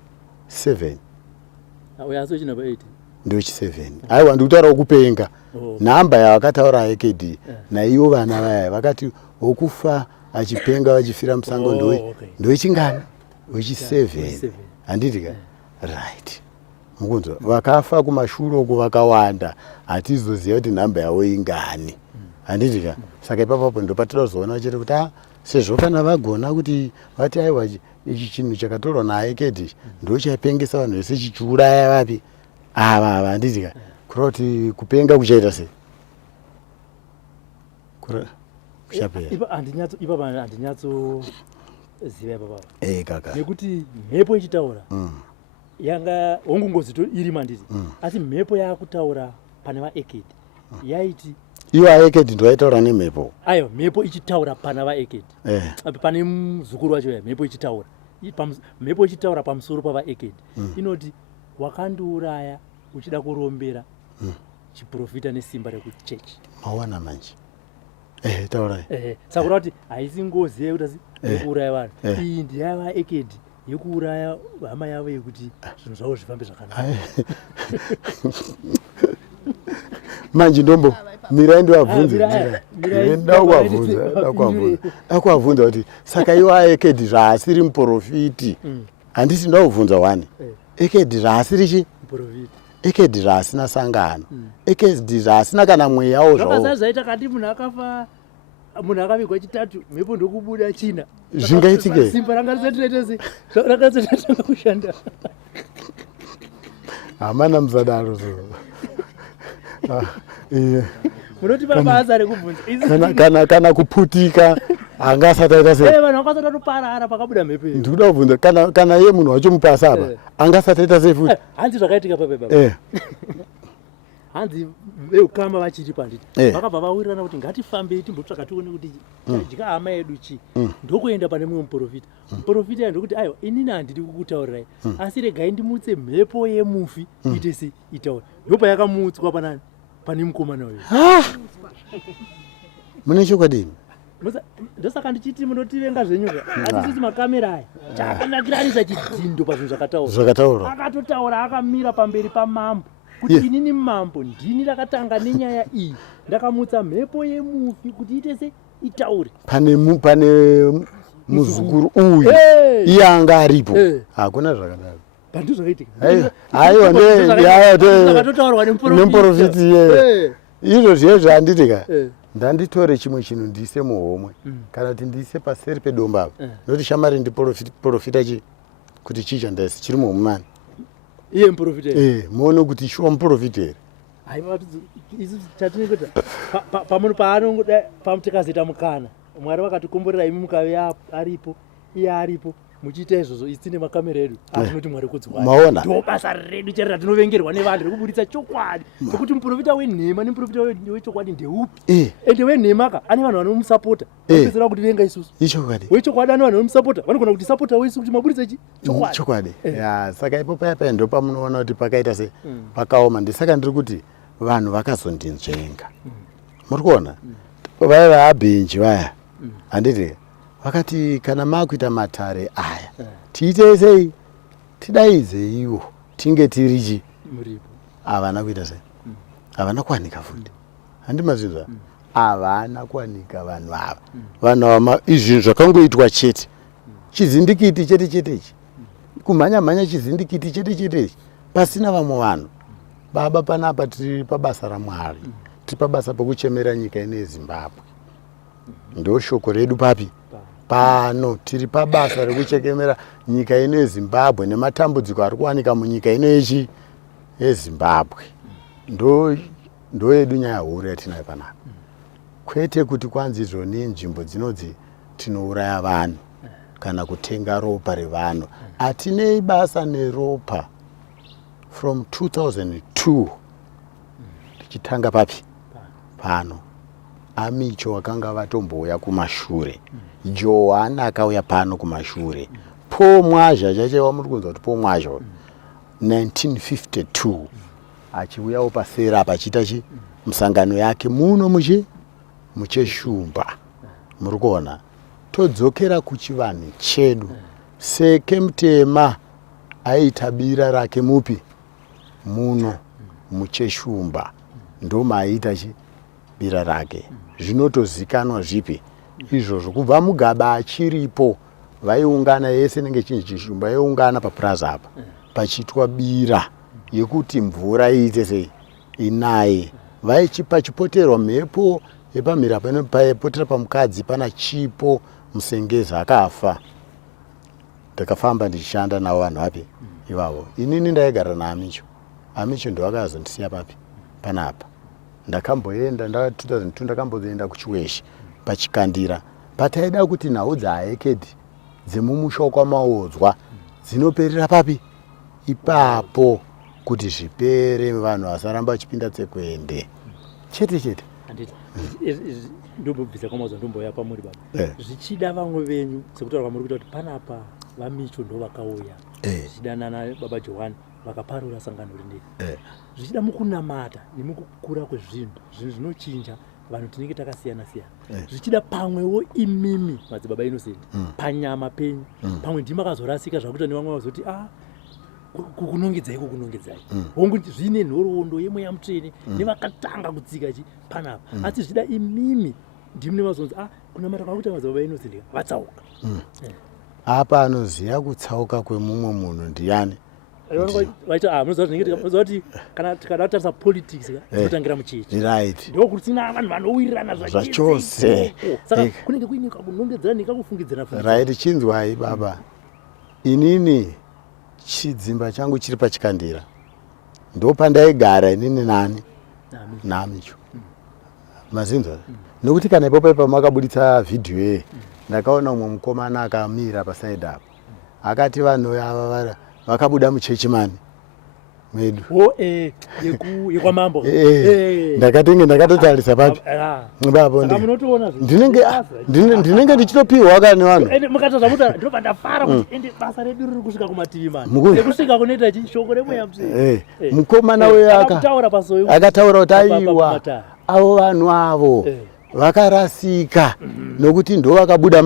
7 ndo chi7 aiwa ndikutaurawo kupenga nhamba yavakataura ekedi naivo vana vaya vakati wokufa achipenga vachifira musango ndowechingani wechi7 handitika right mukunzwa vakafa kumashure uko vakawanda hatizoziva kuti nhamba yavo ingani handitika saka ipapapo ndopatira kuzoona chete kuti sezvo kana vagona kuti vati aiwa ichi chinhu chakatorwa naekedi ndo chaipengesa vanhu vese chichiuraya vapi ava handitika kureva kuti kupenga kuchaita sei ipapa handinyatsoziva ipapapa kaka nekuti mhepo ichitaura yanga hongongozito iri mandiri asi mhepo yaakutaura pane vaekedi yaiti iwo aekedi ndo aitaura nemhepo aiwa mhepo ichitaura pana vaekedi pane muzukuru wacho ya mhepo ichitaura mhepo ichitaura pamusoro pavaekedi inoti wakandiuraya uchida kurombera chiprofita nesimba rekuchechi. Mawana manje. Taurai. Sakura kuti haisi ngozi yekuti yekuuraya vanhu. Iyi ndiyava ekedi yekuuraya hama yavo yekuti zvinhu zvavo zvifambe zvakanaka. Manje ndombo mirai ndovabvunze. Ndakuabvunza kuti saka iwo aekedi zvaasiri muprofiti. Handisi ndakubvunza wani. Ekedi zvaasiri chi? Muprofiti. Ekedi zvaasina sangano. Ekedi zvaasina kana mweyawo zvawo. Zvakasazaita kati munhu akafa, munhu akavigwa chitatu, mhepo ndokubuda china. Zvingaitike. Simba rangarisatanga kushanda. Hamana muzadaro so. Munoti mabasa rekubvunza. Kana kuputika angasataita sei. Vanhu vakasata toparara pakabuda mhepo. Ndikuda kubvunza kana ye munhu wacho mupasa apa angasataita sei futi. Hanzi zvakaitika baba. Hanzi veukama vachiri panditi vakabva vawirirana kuti ngatifambei timbotsvaka tione kuti chadya hama yedu chi ndokuenda pane mumwe muprofita. Muprofita ndokuti aiwa inini handidi kukutaurirai asi regai ndimutse mhepo yemufi ite sei itaura. Ndopayakamutswa pane mukomana uyu. Mune chokwadini? Ndosaka ndichiti munotivenga zvenyuka asi sisi makamera aya chakanakira arisa chidzindo pazvinhu zvakataura. Akatotaura akamira pamberi pamambo kuti inini mambo ndini rakatanga nenyaya iyi ndakamutsa mhepo yemufi kuti ite se itaure. Pane muzukuru uyu iye anga aripo. Hakuna zvakadaro. Pandu zvakaitika. Aiwa ndakatotaurwa nemuprofiti ye. Izvo zviye handitika. Ndanditore chimwe chinhu ndiise muhomwe kana kuti ndiise paseri pedomba apa noti shamari ndiprofita chi kuti chicha ndaisi chiri muhomwe mani. Iye muprofita. Muone kuti shuwa muprofita here. Aiwa isu chatinikuita pamunhu paanongoda pamutikazoita mukana Mwari vakatikomborera imi mukave aripo iye aripo muchiita izvozvo isi nemakamera edu atinoti Mwari kudzwa. Maona. Ndo basa redu chero ratinovengerwa nevanhu rekubuditsa chokwadi kuti muprofita wenhema nemuprofita wechokwadi ndeupi. Ende wenhema ka ane vanhu vanomusapota vapedzera kuti venga isusu. Ichokwadi. Wechokwadi ane vanhu vanomusapota vanogona kuti sapota wesu kuti mabuditsa chi chokwadi. Chokwadi. Saka ipo paya ndo pamunoona kuti pakaita se pakaoma. Ndisaka ndiri kuti vanhu vakazondinzvenga. Muri kuona vaya vaabhenji vaya handiti vakati kana makuita matare aya tiite sei tidaidze iwo tinge tirichi havana kuita sei havana kuwanika futi handimazvinzwa havana kuwanika vanhu ava vanhu ava izvinhu zvakangoitwa chete chizindikiti chete chetechi kumhanya chizindikiti chete chetechi pasina vamwe vanhu baba panapa tiri pabasa raMwari tiri pabasa pekuchemera nyika ine yeZimbabwe ndo shoko redu papi pano tiri pabasa rekuchemera nyika ino yeZimbabwe nematambudziko ari kuwanika munyika ino yeZimbabwe ndo yedu nyaya huru yatinayo panapa kwete kuti kwanzi izvoni nzvimbo dzinodzi tinouraya vanhu kana kutenga ropa revanhu hatinei basa neropa from 2002 tichitanga papi pano Amicho wakanga vatombouya kumashure Johanna akauya pano kumashure pomwazha chachewa muri kunzwa kuti pomwazha 1952 achiuyawo pasera achiita chi musangano yake muno mucheshumba muri kuona todzokera kuchivanhu chedu Seke Mutema aita bira rake mupi muno mucheshumba ndo maita chi bira rake zvinotozikanwa zvipi izvozvo kubva Mugaba achiripo vaiungana yese nenge chinhu chishumba yaiungana paplaza apa pachiitwa bira yekuti mvura iite sei inaye vaichipa chipoterwa mhepo yepamhira paipotera pamukadzi pana chipo Musengezi akafa ndakafamba ndichishanda navo vanhu vapi ivavo inini ndaigara naAmicho ndo akazondisiya papi panapa ndakamboenda 2002 ndakamboenda kuChiweshi pachikandira pataida kuti nhau dzaekedi dzemumusha kwamaodzwa dzinoperera papi ipapo kuti zvipere vanhu vasaramba vachipinda tsekwende chete ndombobvisa kwamaodzwa ndomboya pamuri baba zvichida vamwe venyu sekutaura kwamuri kuita kuti panapa vamicho ndo vakauya zvichida na baba Johani vakaparura sangano rineri zvichida mukunamata nemukukura kwezvinhu zvinochinja vanhu tinenge takasiyana siyana zvichida pamwewo imimi madzibaba Innocent panyama penyu pamwe ndimakazorasika zvakuti nevamwe vazoti kunongedzai hongu zvine nhoroondo yemweya mutsvene nevakatanga kutsika panapa asi zvida imimi ndimi nevazonzi kunamata kwakuita madzibaba Innocent vatsauka apa anoziva kutsauka kwemumwe munhu ndiani munoziva kuti kana tikatarisa politics inotangira muchechi ndokutina vanhu vanowirirana zvachose saka kunenge kuine kakunongedzera nekakufungidzira right. Chinzwai baba, inini chidzimba changu chiri paChikandira ndo pandaigara inini nani namicho mazinzwa nokuti kana ipopo pamakabuditsa vhidhiyo ndakaona umwe mukomana akamira pasaidi apo akati vanhu ava vakabuda muchechi mani medu yekwamambo ndakatotarisa papi babo ndinenge ndichitopiwa kana vanhu mukatozvamuta ndinoba ndafara kuti ende basa redu riri kusvika kumativi mani ekusvika kunoita shoko remweya mutsvene mukomana weyo akataura kuti aiwa avo vanhu avo vakarasika nokuti ndo vakabuda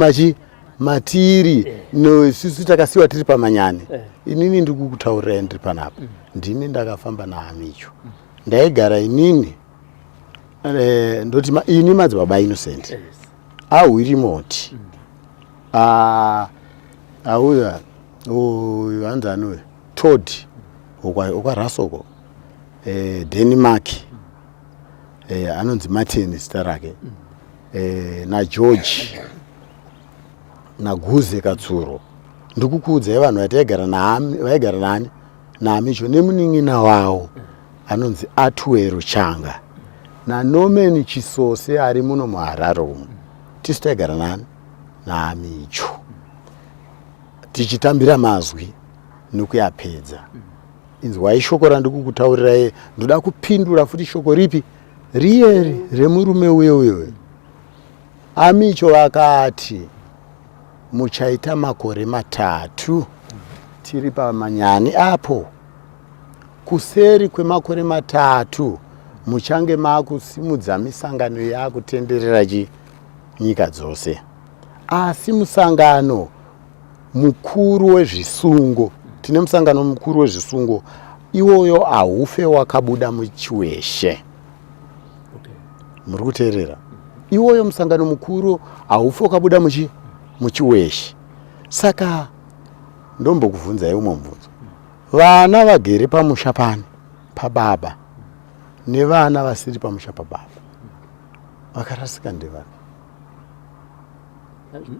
matiri noisusu takasiwa tiri pamanyani inini ndikukutaurira ndiri panapa ndini ndakafamba naamicho ndaigara inini ndoti ini madzibaba Innocent ahwirimoti auya vanzani uyu Todd okwarasoko Denmark anonzi Martin zita rake naGeorge naGuze Katsuro ndikukuudzai vanhu vaigara nani naamicho nemunin'ina wawo anonzi Atuero Changa naNorman Chisose ari muno muHarare umu tisu taigara nani naamicho tichitambira mazwi nokuyapedza. Inzwai shoko randikukutaurirai ndoda kupindura futi shoko ripi riyeri remurume uyo amicho vakati muchaita makore 3 tiri pamanyani apo kuseri kwemakore 3 muchange makusimudza misangano yakutenderera nyika dzose asi musangano mukuru wezvisungo tine musangano mukuru wezvisungo iwoyo haufe wakabuda muchiweshe muri kuteerera iwoyo musangano mukuru haufe wakabuda muchiweshe saka ndombokuvhunzai umwe mubvunzo vana vagere pamusha pani pababa nevana vasiri pamusha pababa vakarasika ndevana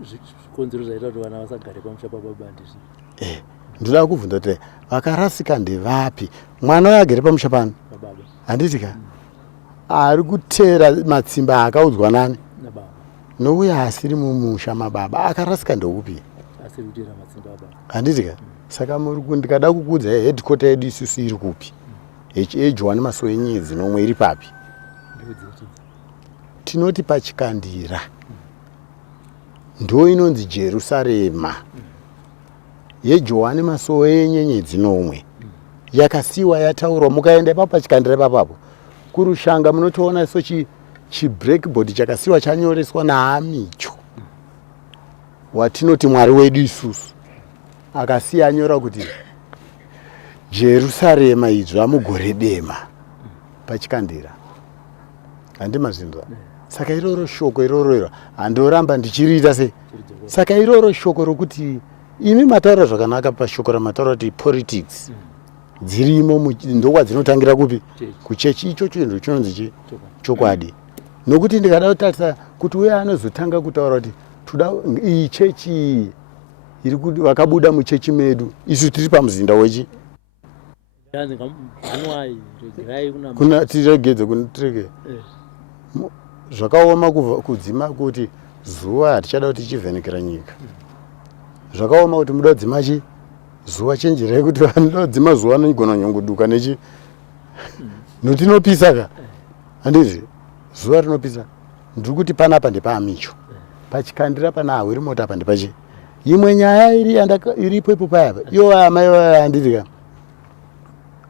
zvikonzero zvaita kuti vana vasagare pamusha pababa ndizvi ndoda kuvhunza kuti vakarasika ndevapi mwana uyo agere pamusha pani handiti ka ari kutera matsimba akaudzwa nani nouya asiri mumusha mababa akarasika ndeupi handiti ka saka ndikada kukuudza headquarter yedu isusu iri kupi eJohani Masowenyedzi nomwe iri papi tinoti paChikandira ndo inonzi Jerusarema yeJohani Masowenyedzi nomwe yakasiwa yataurwa mukaenda ipapo paChikandira ipapo kurushanga munotoona so chiblackboard chakasiwa chanyoreswa naamicho watinoti Mwari wedu isusu akasiya anyora kuti Jerusarema idzva mugore dema paChikandira handimazinzwa saka iroro shoko iroro handoramba ndichiriita se saka iroro shoko rokuti imi mataura zvakanaka pashoko ramataura kuti politics dzirimo ndokwa dzinotangira kupi kuchechi ichocho ndo chinonzi chokwadi nokuti ndikada kutarisa kuti uye anozotanga kutaura kuti toda iyi chechi iri kuti vakabuda muchechi medu isu tiri pamuzinda wechi kuna tiregedze kunitirege zvakaoma kudzima kuti zuva hatichada kuti tichivhenekera nyika zvakaoma kuti muda kudzima zuva chenjerai kuti vanodzima zuva nogona nyongoduka nechi notinopisa ka handiti zuva rinopisa ndiri kuti panapa ndepaamicho paChikandira pana hawiri mota apa ndepachi imwe nyaya iripo ipo payapa iyo amai anditika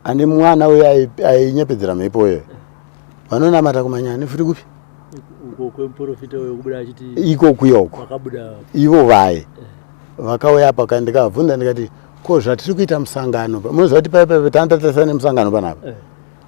ane mwana uyo ainyepedzera mhepo iyo vanonamata kumanyani futi kupi iko kuyoko ivo vaye vakauya apa kandikavhunza ndikati ko zvatiri kuita musangano munoziva kuti paipa tandatasane musangano panapa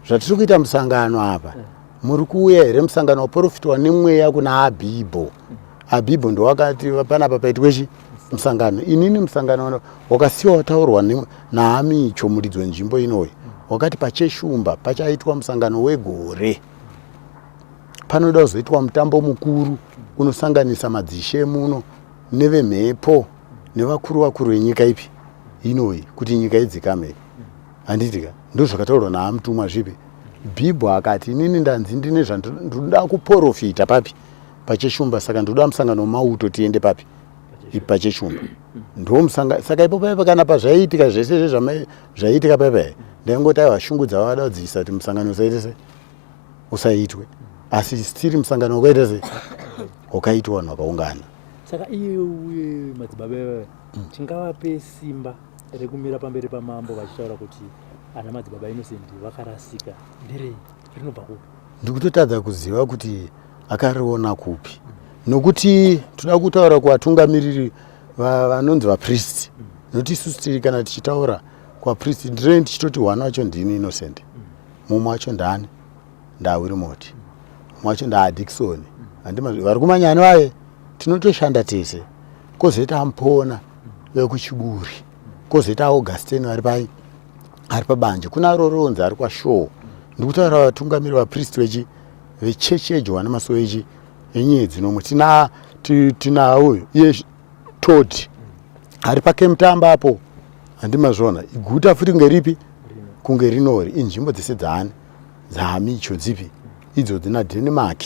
zvatiri kuita musangano apa muri kuuya here musangano waprofitwa nemweya kuna abhibho ndo wakati panapa paitwechi musangano inini musangano wakasiwa wataurwa naamicho muridzi wenzvimbo inoyi wakati pacheshumba pachaitwa musangano wegore panoda kuzoitwa mutambo mukuru unosanganisa madzishe muno nevemhepo nevakuru venyika ipi inoyi kuti nyika idzikame handitika ndozvakataurwa naamutumwa zvipi bhibho akati inini ndanzi ndine zvandoda kuprofita papi pacheshumba saka ndoda musangano wemauto tiende papi pacheshumba ndomusanga saka ipo paipa kana pazvaiitika zvese zvaiitika paipa ndaingoti aiwa shungu dzavada kudziisa kuti musangano usaitwe asi stiri musangano wakaita sei wakaitwa vanhu vakaungana saka iye madzibaba tingavape simba rekumira pamberi pamambo vachitaura kuti ana madzibaba Innocent vakarasika nderei rinobva kupi ndikutotadza kuziva kuti akariona kupi nokuti toda kutaura kuvatungamiriri vanonzi vapriest nokuti isusu tiri kana tichitaura kuvapriest ndirei tichitoti hwana wacho ndini Innocent mumwe wacho ndani ndawirimoti mumwe wacho ndaadikisoni vari kumanyani vaye tinotoshanda tese kozoita amupona vekuchiburi kozoita augusteni vari pai ari pabanje kuna roronzi ari kwashow ndikutaura vatungamiri vapriest vechechi yejohani masowe enyedzi nomwe tina uyu iye toti ari pakemutamba apo handimazvona iguta futi ngeripi kunge rinori inzvimbo dzese dzaamicho dzipi idzo dzina Denmark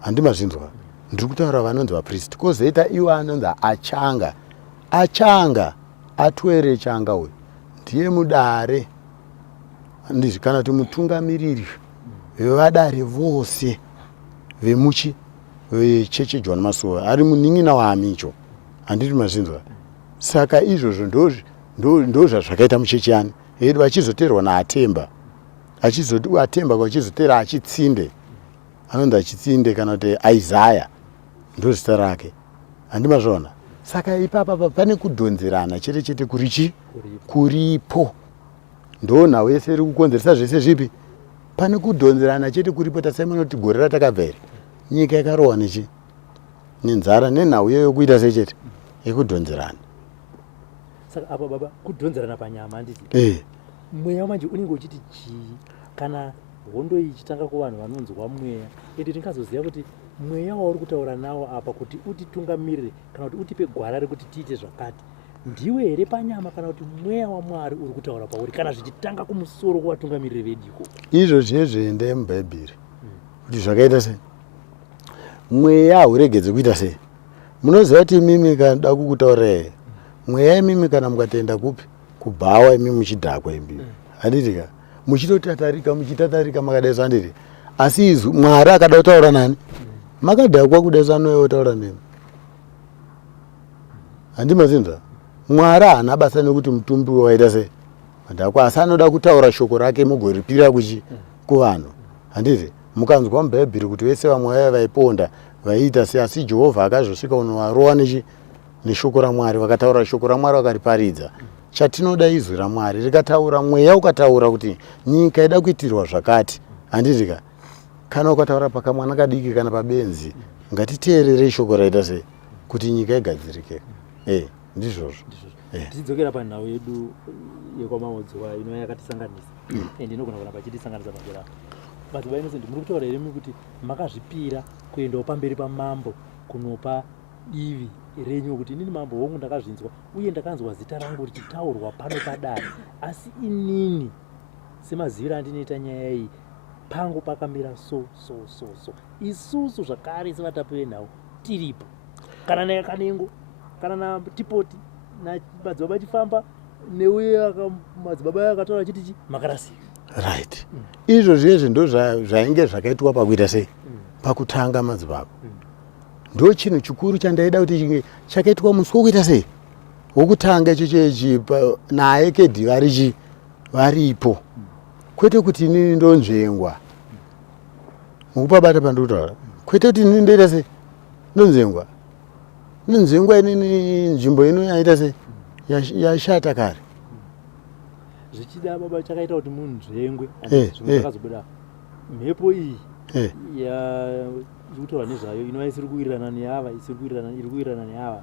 handimazvinzwa ndiri kutaura vanonzi vapriest kozoita iwo anonzi achanga atwere changa uyu ndiye mudare handizvi kana kuti mutungamiriri vevadare vose vemuchi vechechi John Masowe ari munin'ina waamicho handiti mazvinzwa saka izvozvo ndo zvazvakaita muchechi yani edu vachizoteerwa naatemba atemba kwachizotera achitsinde anonzi achitsinde kana kuti Isaya ndo zita rake handimazvona saka ipapa pane kudhonzerana chete kuripo ndo nhau yese iri kukonzeresa zvese zvipi pane kudhonzerana chete kuripo tasaimona gore ratakabva here nyika yakarohwa nenzara nenhau iyoyo kuita sechete yekudhonzerana saka apa baba kudhonzerana panyama handiti mweya manje unenge uchiti chii kana hondo ichitanga kuvanhu vanonzwa mweya ende tingazoziva kuti mweya wauri kutaura nawo apa kuti utitungamirire kana kuti utipe gwara rekuti tiite zvakati ndiwe here panyama kana kuti mweya waMwari uri kutaura pauri kana zvichitanga kumusoro kuvatungamiriri vediko izvo zvezvende mubhaibheri kuti zvakaita sei mweya hauregedze kuita sei munoziva kuti imimi kana kukutaura mweya imimi kana mukatoenda kupi kubhawa imimi muchidhakwa imimi handitika muchitatarika makadaiso handiti asi izwi Mwari akada kutaura nani makadhakwa kudaiso anouya kutaura nemi handimazinza Mwari haana basa nekuti mutumbi waita sei madhakwa asi anoda kutaura shoko rake mugoripira kuvanhu handiti mukanzwa mubhaibheri kuti vese vamwe vaiponda vaiita sei asi Jehovha akazosvika unovarova neshoko raMwari vakataura shoko raMwari vakariparidza chatinoda izwi raMwari rikataura mweya ukataura kuti nyika ida kuitirwa zvakati handitika kana ukataura pakamwana kadiki kana pabenzi ngatiteerere shoko raita sei kuti nyika igadzirike ndizvozvo tichidzokera panhau yedu yekwamaodzwa ino yakatisanganisa ende inogona kuna pachitisanganisa padera madzibaba Innocent muri kutaura here kuti makazvipira kuendawo pamberi pamambo kunopa divi renyu kuti inini mambo hongu ndakazvinzwa uye ndakanzwa zita rangu richitaurwa pano padare asi inini semaziviro andinoita nyaya iyi pangu pakamira so isusu zvakare sevatapi venhau tiripo kana nayakanengo kana natipoti madzibaba achifamba neuye madzibaba akataura achiti makarasika right izvo zviyezvi ndo zvainge zvakaitwa pakuita sei pakutanga madzibaba ndo chinhu chikuru chandaida kuti chinge chakaitwa musi wokuita sei wokutanga ichochechi naye Kedhi varipo kwete kuti inini ndonzvengwa mukupabata pandikutaura kwete kuti inini ndoita sei ndonzvengwa inini nzvimbo ino yaita sei yashata kare zvichida baba chakaita kuti munzvengwe zvimwe zvakazobuda mhepo iyi irikutaura nezvayo inova isiri kuwirirana neava iri kuwirirana neava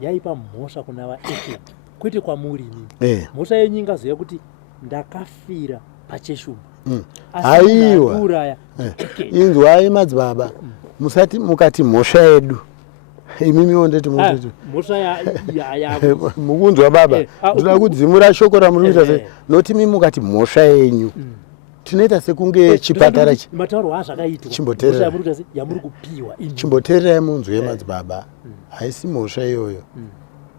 yaipa mhosva kuna vaEkedi kwete kwamuri inini mhosva yenyu ingazoya kuti ndakafira pacheshumba aiwa inzwai madzibaba musati mukati mhosva yedu imimiwo ndeti mukunzwa baba ndoda kudzimura shoko ramuri kuita sei noti mimi mukati mhosva yenyu tinoita sekunge chipatara matauro azvakaitwa yamuri kupiwa chimboteererai munzwe madzibaba haisi mhosva iyoyo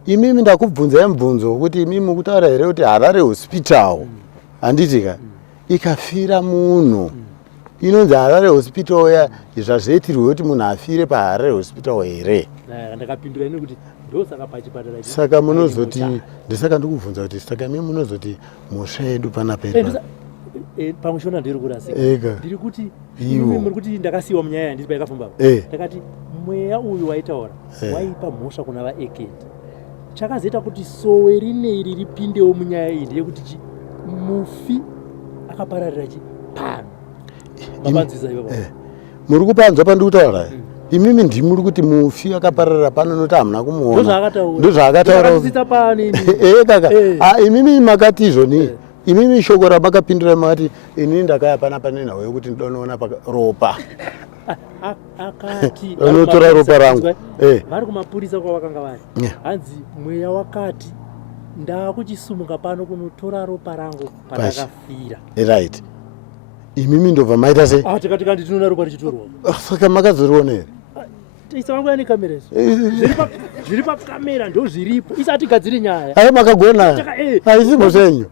imimi ndakubvunzai mubvunzo wekuti imimi mukutaura here kuti Harare hospital handitika ikafira munhu inonzi Harare hospital zvazvaitirwe kuti munhu afire paHarare hospital here ndakapindura ini kuti ndosaka pachipatara saka munozoti ndisaka ndikubvunza kuti saka mimi munozoti mhosva yedu panapa pamwe shona ndiri kurasika ndiri kuti muri kuti ndakasiyiwa munyaya yandiri paikafamba ndakati mweya uyu waitaura waipa mhosva kuna vaEkedi chakazoita kuti sowe rineri ripindewo munyaya iyi ndeyekuti mufi akapararira pano mabanzisa ivo muri kupanzwa pandikutaura imimi ndimuri kuti mufi akapararira pano noti hamuna kumuona ndozvaakataura kaka imimi makati izvoni imimi shoko ramakapindura makati inini ndakaya panapa nenhau yekuti ndonoona ropa akati unotora ropa rangu vari kumapurisa kwavakanga vari hanzi mweya wakati ndakuchisumuka pano kunotora ropa rangu pandakafira right imimi ndobva maita sei tikati kandi tinoona ropa richitorwa saka makazoriona here isa vangu yani kamera zviri pakamera ndo zviripo isati gadziri nyaya ai makagona haisi mhosva yenyu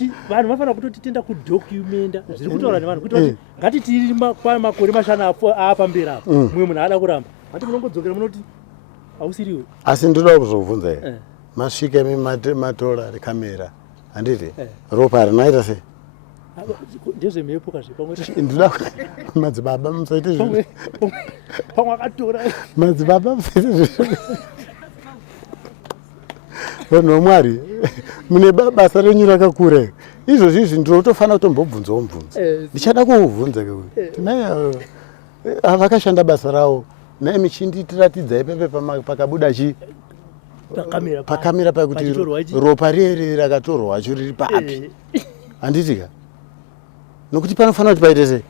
vanhu vanofanira kutotitenda kudhocumenta zviri kutaura nevanhu kuti vati ngatitiri makore mashanu apa mberi apo mumwe munhu ada kuramba vati munongodzokera munoti hausiriwe asi ndoda kuzobvunza here masvika imi matora rekamera handiti ropa harinaita sei ndezvemhepo kazvipamwe ndoda madzibaba musaite pamwe akatora madzibaba musaite vanhu vamwari mune basa renyu rakakura izvozvizvi ndinotofanira kutombobvunzawo mubvunzo ndichada kuubvunza tinai vakashanda basa ravo nai michinditiratidza ipepe pakabuda pakamera pakuti ropa riri rakatorwa wacho riri papi handitika nokuti panofanira kuti paite sei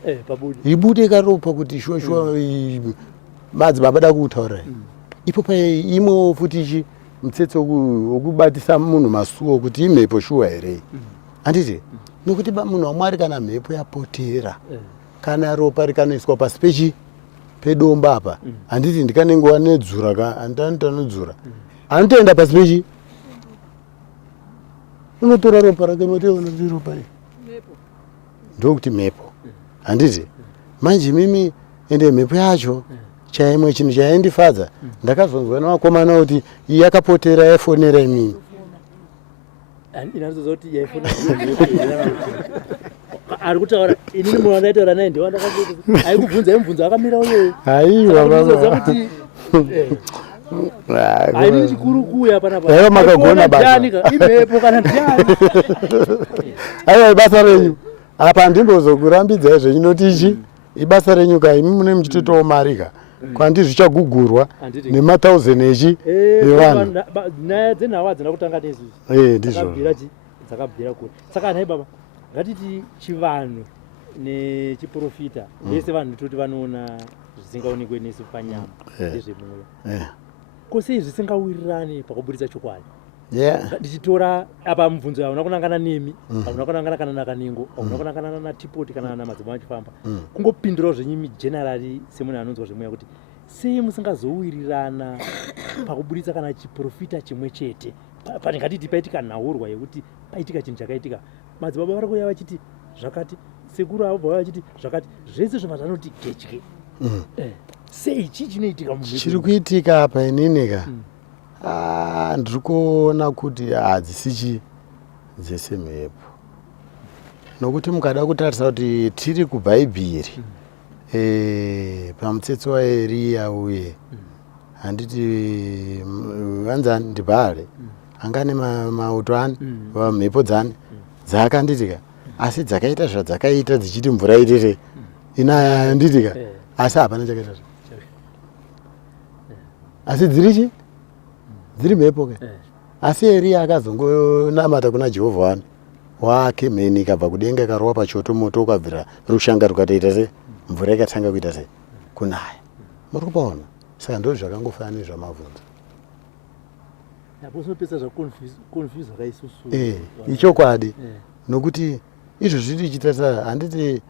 ibude karopa kuti shuwa madzibaba da kuutaurai ipo paimwewo futi mutsetse wokubatisa munhu masuo kuti imhepo shuwa here handiti nokuti munhu wamwari kana mhepo yapotera kana ropa rikanoiswa pasi pedomba apa handiti ndikanengova nedzura handitanodzura anotoenda pasi pechi unotora ropa rake motoona kuti ropa ndokuti mhepo handiti manje mimi ende mhepo yacho chaimwe chinhu chaindifadza ndakazonzwa navakomana kuti yakapotera yafonera imini ari kutaura inini munhu andaitaura naye aikubvunza mubvunzo akamira uyoyo aiwa aini chikuru kuya panapa makagona basa imhepo kana ndiani aiwa basa renyu apa ndimbozokurambidzai zvenyinotichi ibasa renyu ka imi mune muchitoitawo mari ka kwandi zvichagugurwa nema1000 echi evanhu nyaya dzenhau hadzina kutanga nesu dzakabvira kure saka nhai baba ngatiti chivanhu nechiprofita vese vanhu toti vanoona zvisingaonekwe nesu panyama nezvemwoyo kose zvisingawirirani pakuburitsa chokwadi ndichitora apa mubvunzo hauna kunangana nemi hauna kunangana kana nakanengo hauna kunangana natipoti kana namadzimai achifamba kungopindurawo zvenyimi generali semunhu anonzwa zvemweya kuti sei musingazowirirana pakuburitsa kana chiprofita chimwe chete pane ngatiti paitika nhaurwa yekuti paitika chinhu chakaitika madzibaba vari kuuya vachiti zvakati sekuru avo bva vachiti zvakati zvese zvima zvanoti getye sei chii chinoitika chiri kuitika apa ininika ndiri kuona kuti hadzisichi dzese mhepo, nokuti mukada kutarisa kuti tiri kubhaibheri pamutsetse waEriya uye handiti vanzani ndibhare angane mauto ani mhepo dzani dzakanditika asi dzakaita zvadzakaita dzichiti mvura itete inaya nditika asi hapana chakaita asi dzirichi dziri mhepo ke asi Eriya akazongonamata kuna Jehovha wani wake mheni ikabva kudenga ikarowa pachoto moto ukabvira rushanga rukatoita se mvura ikatanga kuita se kunaya. Muri kupaona saka ndo zvakangofanana nezvamabvunza ichokwadi nokuti izvo zviri ichitarisa handiti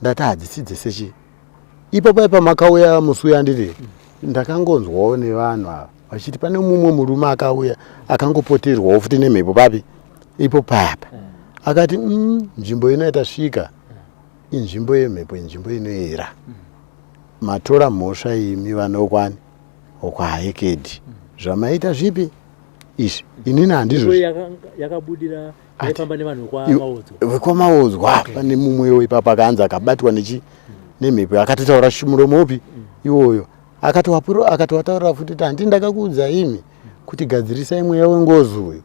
ndati hadzisi dzesechi ipapo pamakauya musi uya handiti ndakangonzwawo nevanhu ava vachiti pane mumwe murume akauya akangopoterwawo futi nemhepo papi ipo papa akati nzvimbo ino yatasvika inzvimbo yemhepo inzvimbo inoera matora mhosva imi vanokwani okwaekedhi zvamaita zvipi izvi inini handizvo yakabudira yaifamba nevanhu wekwamaodzwa pane mumwewo ipapo akaanza akabatwa nemhepo akatotaura muromo upi iwoyo akatowataurira futi kuti handi ndakakuudza imi kuti gadzirisai mweya wengozi uyu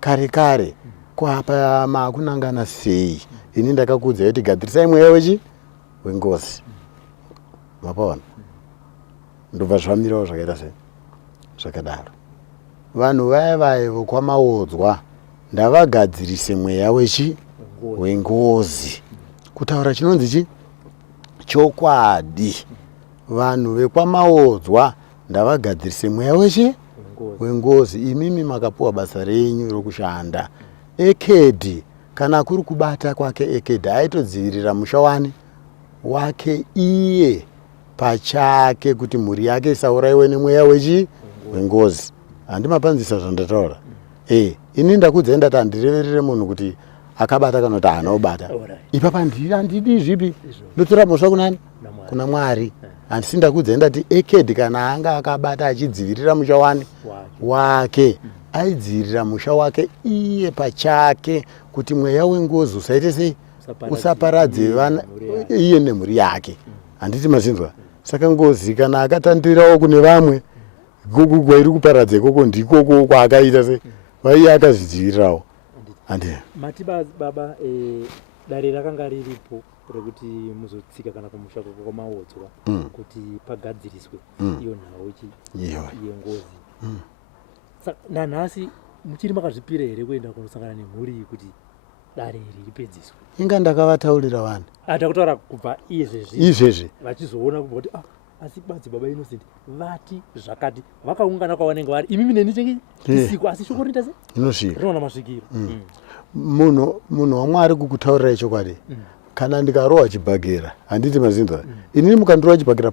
kare kare kwapa makunangana sei ini ndakakuudza kuti gadzirisai mweya wengozi mapaona ndobva zvamirawo zvakaita sei zvakadaro vanhu vaya vokwamaodzwa ndavagadzirise mweya wengozi kutaura chinonzi chokwadi vanhu vekwamaodzwa ndavagadzirise mweya wengozi imimi makapuwa basa renyu rokushanda ekedhi kana kuri kubata kwake ekedhi aitodzivirira musha wake iye pachake kuti mhuri yake isaurayiwe nemweya wengozi handimapanzisa zvandataura ini ndakudzai ndati handireverere munhu kuti akabata kana kuti haana kubata ipapa handidi zvipi ndotora mhosva kunani kuna Mwari handisi ndakudzai ndati ekedhi kana anga akabata achidzivirira musha wake aidzivirira musha wake iye pachake kuti mweya wengozi usaite sei usaparadze vana iye nemhuri yake handiti mazinzwa saka ngozi kana akatandirawo kune vamwe ikoko iri kuparadza ikoko ndikoko kwaakaita se vaiye akazvidzivirirawo mati baba dare rakanga riripo rekuti muzotsika kana kumusha kwamaodzwa kuti pagadziriswe iyo nhau yengozi nanhasi muchiri makazvipira here kuenda kunosangana nemhuri kuti dare iri ripedziswe? Inga ndakavataurira vanhu takutaura kubva izvezvi vachizoona kubva kuti asi badzi baba Innocent vati zvakati vakaungana kwavanenge vari imimi neni isiku asi shoko rinoita se inosvika rinoona masvikiro munhu waMwari kukutaurira chokwadi kana ndikarohwa chibhagera handiti mazinzwa inini mukandirohwa chibhagera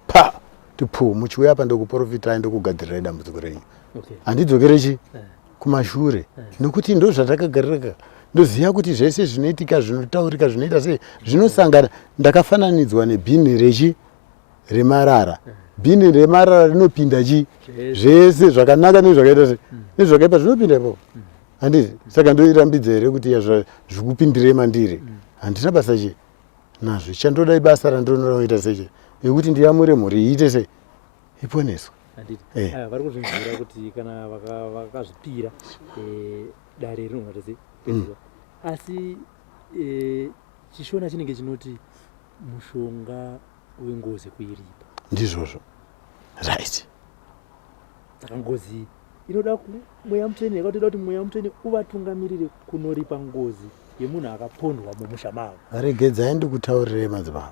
tipu muchiuya apa ndikuprofita ndokugadzirirai dambudziko renyu handidzokerechi kumashure nokuti ndo zvatakagarira ndoziva kuti zvese zvinoitika zvinotaurika zvinoita sei zvinosangana. Ndakafananidzwa nebhini remarara bhini remarara rinopinda zvese zvakanaka nezvakaita sei nezvakaipa zvinopinda ipapo handiti saka ndoirambidza here kuti zvikupindirei mandiri handina basa nazvo chandoda ibasa randinoita seche yekuti ndiyamure mhuri iite sei iponeswe vari kuzvimvura kuti kana vakazvipira dare rinogara sei asi chishona chinenge chinoti mushonga wengozi kuiripa ndizvozvo right. Saka ngozi inoda mweya mutsvene yakatoda kuti mweya mutsvene uvatungamirire kunoripa ngozi yemunhu akapondwa mumusha mavo. Regedzai ndikutaurirei madzibaba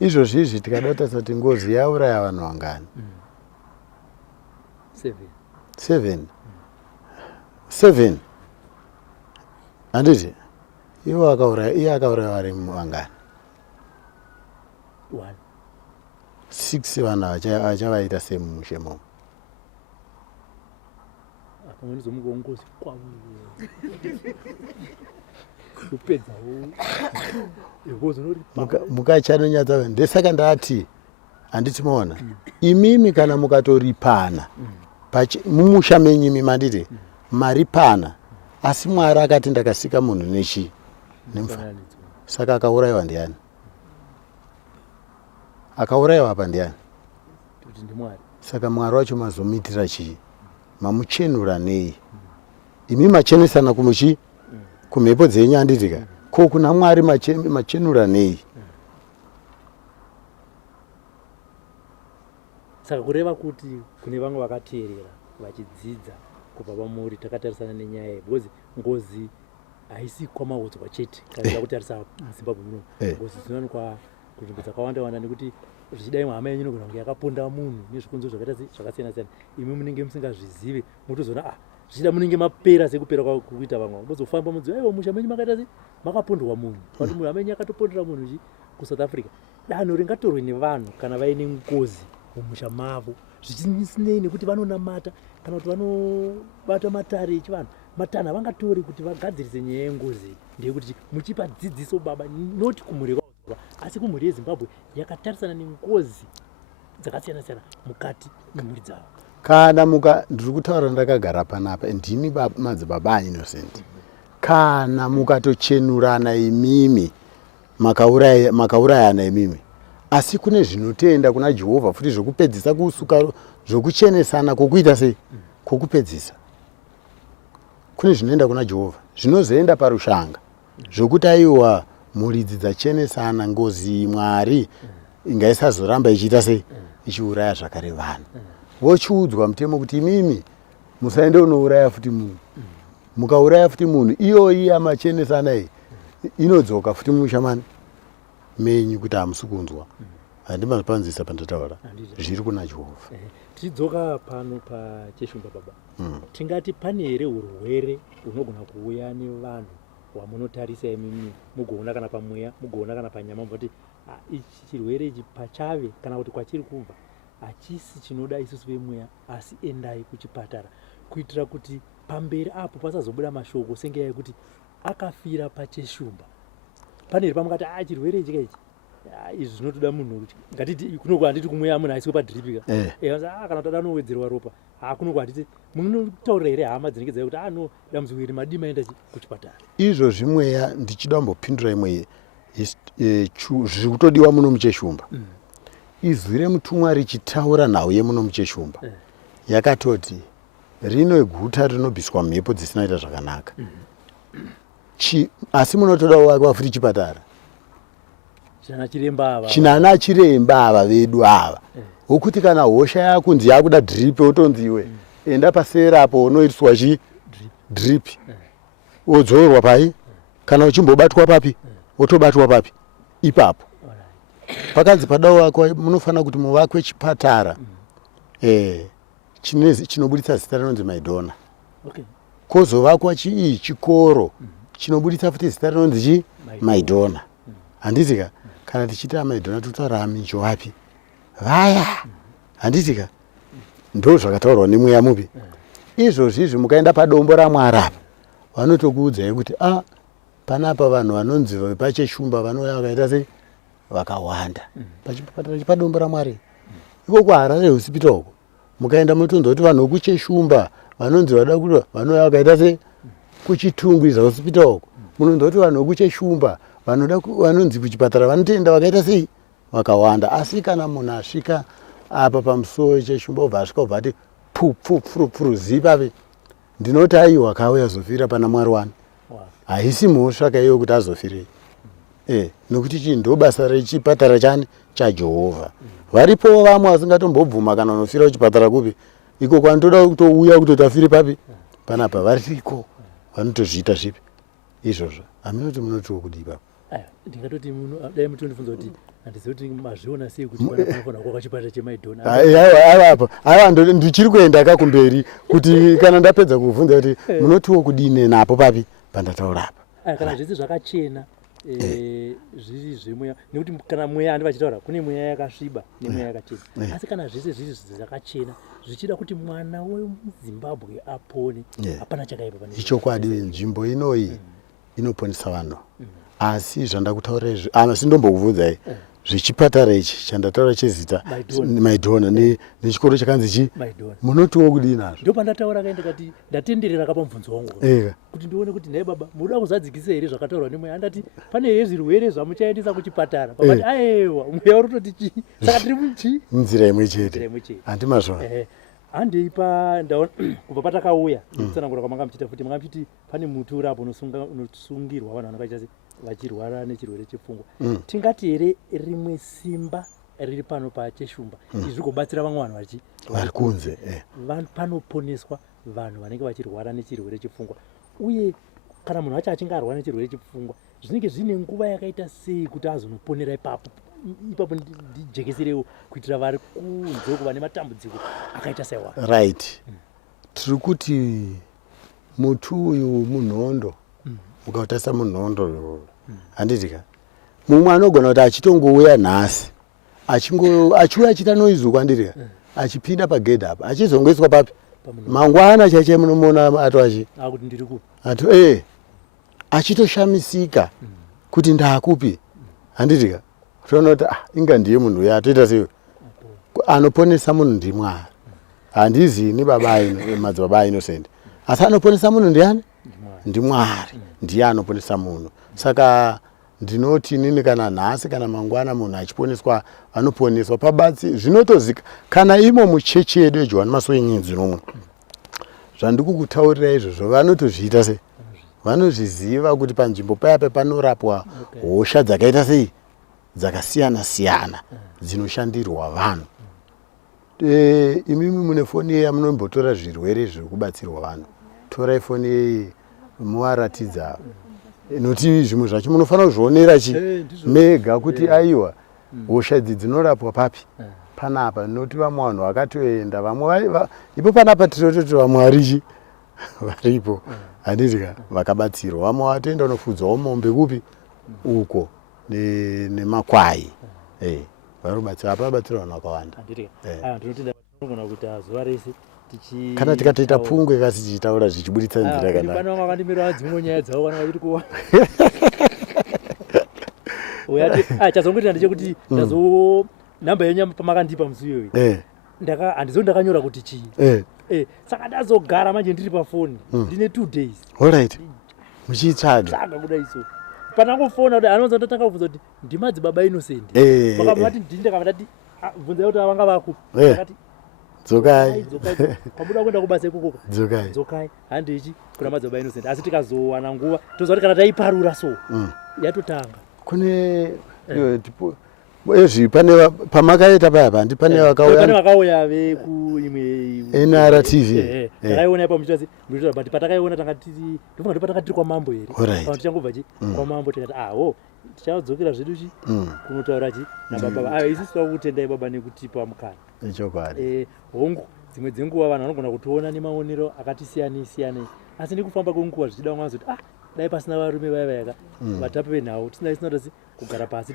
izvozvizvi tikada kutarisa kuti ngozi yauraya vanhu vangani 7 handiti iye akauraya vari vangani 6 vanhu achavaita semushemo mukachanonyatsa ndesaka ndati handiti maona imimi kana mukatoripana mumusha menyu imi manditi maripana asi Mwari akati ndakasika munhu nemfa saka akaurayiwa ndiani akaurayiwa apa ndiani saka Mwari wacho mazomuitira chii mamuchenura nei imi machenesana kumuchi kumhepo dzenyu handitika ko kuna Mwari machenura nei saka kureva kuti kune vamwe vakateerera vachidzidza kubva pamuri takatarisana nenyaya iyi because ngozi haisi kwamaudzwa chete kana kutarisa muZimbabwe muno ngozi dzinowanikwa kunzvimbo dzakawanda nekuti zvichidai hama yenyu inogona kunge yakaponda munhu nezvikunzo zvakasiyana siyana imi munenge musingazvizive motozoona zvichida munenge mapera sekupera kuita vamwe mozofamba mudziva iwo musha menyu makaita sei makapondwa munhu kuti munhu hama yenyu akatopondera munhu kuSouth Africa danho ringatorwe nevanhu kana vaine ngozi mumusha mavo zvichisinei nekuti vanonamata kana kuti vanobata matare echivanhu matanho avangatori kuti vagadzirise nyaya yengozi ndeyekuti muchipa dzidziso baba noti kumhuri kwaudzwa asi kumhuri yeZimbabwe yakatarisana nengozi dzakasiyana siyana mukati memhuri dzavo kana ndiri kutaura ndakagara panapa ndini madzibaba Innocent kana mukatochenurana imimi makaurayana imimi asi kune zvinotenda kuna Jehovha futi zvokupedzisa kusuka zvokuchenesana kokuita sei kokupedzisa kune zvinoenda kuna Jehovha zvinozoenda parushanga zvokuti aiwa muridzi dzachenesana ngozi Mwari ingaisazoramba ichiita sei ichiuraya zvakare vanhu vochiudzwa mutemo kuti imimi musaende unouraya futi munhu mukauraya futi munhu iyoyi amachenesana iyi inodzoka futi mumushamani menyu kuti hamusi kunzwa handimapanzisa pandataura zviri kuna Jehovha tichidzoka pano pacheshumba baba tingati pane here urwere hunogona kuuya nevanhu wamunotarisa imimi mugoona kana pamweya mugoona kana panyama kuti ichi chirwere ichi pachave kana kuti kwachiri kubva hachisi chinoda isusu vemweya asi endai kuchipatara kuitira kuti pamberi apo pasazobuda mashoko sengeya yekuti akafira pacheshumba pane here pamukati chirwere ichi kaichi izvi zvinotoda munhu ngatiti kunoko handiti kumweya munhu aiswe padhiripika kana toda nowedzerwa ropa kunoko handiti munotaurira here hama dzinenge dzai kuti no dambudziko iri madi maenda kuchipatara izvo zvimweya ndichida kumbopindura imwe zviri kutodiwa muno mucheshumba izwi remutumwa richitaura nhau yemuno mucheshumba yakatoti rino guta rinobviswa mhepo dzisina ita zvakanaka asi munotoda kuvakwa futi chipatara chinana chiremba ava vedu ava wokuti kana hosha yakunzi yakuda dhiripi wotonzi iwe enda pasera apo unoitiswa dhiripi wodzorwa pai kana uchimbobatwa papi wotobatwa papi ipapo pakanzi padao wako munofanira kuti muvakwe chipatara chinobuditsa zita rinonzi Maidona kozovakwa chikoro chinobuditsa futi zita rinonzi Maidona handitika kana tichita Maidona totaura aminjo wapi vaya handitika ndo zvakataurwa nemweya mupi izvozvizvi mukaenda padombo raMwari apa vanotokuudzai kuti panapa vanhu vanonzi pacheshumba vanouya vakaita sei vakawanda pachipatara chepadombo raMwari ikoko Harare hospital uko mukaenda munotonzwa kuti vanhu vekucheshumba vanonzi vada kuti vanouya vakaita sei kuchitungwiza hospital uko munonzwa kuti vanhu vekucheshumba vanonzi kuchipatara vanotoenda vakaita sei vakawanda asi kana munhu asvika apa pamusoro cheshumba obva asvika obva ati pfuru zipapi ndinoti aiwa kauya zofira pana Mwari wani haisi mhosva kaiyo kuti azofirei nokuti chii ndo basa rechipatara chani chaJehovha varipo vamwe vasingatombobvuma kana unofira kuchipatara kupi iko kwanotoda kutouya kutotafire papi panapa variko vanotozviita zvipi izvozvo haminoti munotiwo kudii papo ndingatoti dai mutondifunza kuti handizivi kuti mazviona sei kuti panofanira kuwakwa chipatara cheMaidona aiwa ndichiri kuenda kakumberi kuti kana ndapedza kuvhunza kuti munotiwo kudii napo papi pandataura apa kana zvese zvakachena zviri zvemweya nekuti kana mweya handi vachitaura kune mweya yakasviba nemweya yakachena asi kana zvese zviri zvakachena zvichida kuti mwana wemuZimbabwe apone hapana chakaipa pane ichokwadi nzvimbo inoyi inoponesa vanhu asi zvandakutaura izvi sindombokubvunzai zvechipatara ichi chandataura chezita Maidhona nechikoro chakanzi chi munotiwo kudii nazvo. Ndo pandataura kaenda kati ndatenderera kapa mubvunzo wangu kuti ndione kuti nhaye baba muda kuzadzikisa here zvakataurwa nemweya. Andati pane here zvirwere zvamuchaendesa kuchipatara. Pakati aiwa mweya urototi chi saka tiri muchi munzira imwe chete handi mazvona. Handeipa ndaona kubva patakauya ndikutsanangura kwamanga muchita futi manga muchiti pane muti urapo unosungirwa vanhu vanenge vachirwara nechirwere chepfungwa. Tingati here rimwe simba riri pano paCheshumba izvi kubatsira vamwe vanhu vari kunze panoponeswa vanhu vanenge vachirwara nechirwere chepfungwa. Uye kana munhu wacho achinge arwara nechirwere chepfungwa zvinenge zvine nguva yakaita sei kuti azonoponera ipapo ndijekeserewo kuitira vari kunze kuva nematambudziko akaita saiwa. Right. Tiri kuti muti uyu munhondo ukautasa munhondo handitika mumwe anogona kuti achitongouya nhasi achiuya achita noizi kwandiri achipinda pagedhi apa achizongoiswa papi mangwana chaichai munomuona atoachi kuti ndiri kupi achitoshamisika kuti ndaakupi handitika toona kuti inga ndiye munhu uya atoita sei anoponesa munhu ndimwari handizini madzibaba Innocent asi anoponesa munhu ndiani ndimwari ndiye anoponesa munhu. Saka ndinoti nini kana nhasi kana mangwana munhu achiponeswa anoponeswa pabatsi zvinotozika kana imo muchechi yedu yeJohani Masoenyenzi nomwe zvandikukutaurira izvozvo vanotozviita sei vanozviziva kuti panzvimbo paya panorapwa hosha dzakaita sei dzakasiyana siyana dzinoshandirwa vanhu. Imimi mune foni yeya munombotora zvirwere zviri kubatsirwa vanhu torai foni yeyi muvaratidza noti zvimwe zvacho munofanira kuzvionera mega kuti aiwa hosha idzi dzinorapwa papi panapa noti vamwe vanhu vakatoenda vamwe ipo panapa tirototi vamwe varipo handitika vakabatsirwa vamwe vatoenda unofudzawo mombe kupi uko nemakwai varikubatsira apa vabatsira vanhu vakawanda. Ndinotenda kuti zuva rese kana tikatoita pungwe kasi tichitaura zvichibuditsa nzira kana pana vakandimira dzimwe nyaya dzavo kana vachiri kuwa uyati chazongoti ndechekuti ndazo namba yenyu pamakandipa musi iyoyo handizo ndakanyora kuti chii saka ndazogara manje ndiri pafoni ndine 2 days. Alright. Muchitsvaga kuda iso panangofona kuti anonza ndatanga kubvunza kuti ndimadzibaba Innocent vakamati ndinde kana ndati bvunzai kuti vanga vakupi akati dzokai pabuda kuenda kubasa ikoko dzokai handichi kuna madzibaba Innocent asi tikazowana nguva toziva kuti kana taiparura so yatotanga kune ezvi pane pamakaita paya pandi pane vakauya vekuimwe NRTV takaiona ipa muchitasi but patakaiona tanga tiri ndofunga ndipo takatiri kwamambo here kana tichangobva kwamambo tikati tichadzokera zvedu kunotaura nababa isusu takutendai baba nekutipa mukana ichokwadi hongu dzimwe dzenguva vanhu vanogona kutiona nemaonero akati siyanei asi ndikufamba kwenguva zvichida mwazo kuti dai pasina varume vaya vatapi venhau tisina kuti kugara pasi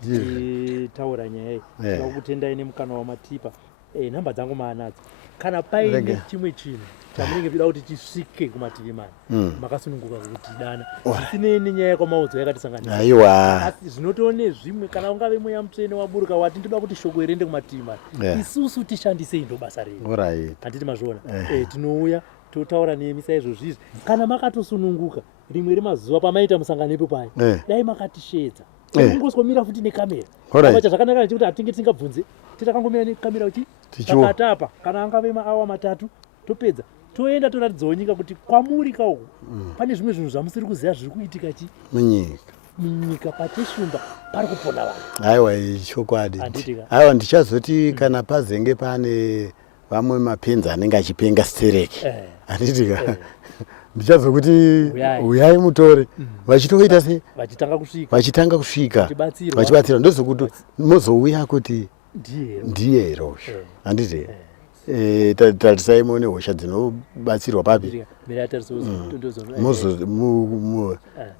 tichitaura nyaya iyi takutendai nemukana wamatipa nhamba dzangu maanadzo kana paine chimwe chinhu chamunenge muchida kuti chisvike kumativi mani makasununguka kuti dana zvisinei nenyaya yakwamaudzo yakatisanganisa asi zvinotowo nezvimwe kana ungave mweya mutsvene waburuka wati ndoda kuti shoko riende kumativi mani isusu tishandisei ndo basa redu handiti mazviona tinouya totaura nemi saizvozvizvi kana makatosununguka rimwe remazuva pamaita musanganepo paya dai makatishedza kungoswamira futi nekamera chazvakanaka nechekuti hatinge tisingabvunze titakangomira nekamera takatapa kana angave maawa matatu topedza toenda toratidzawo nyika kuti kwamuri kauko pane zvimwe zvinhu zvamusiri kuziva zviri kuitika munyika paCheshumba pari kupona vanhu. Aiwa chokwadi aiwa ndichazoti kana pazenge pane vamwe mapenzi anenge achipenga stereki handitika ndichazokuti uyai mutore vachitoita sei vachitanga kusvika vachibatsira ndozokuti mozouya kuti ndiye herozvo handiti tarisai muone hosha dzinobatsirwa papi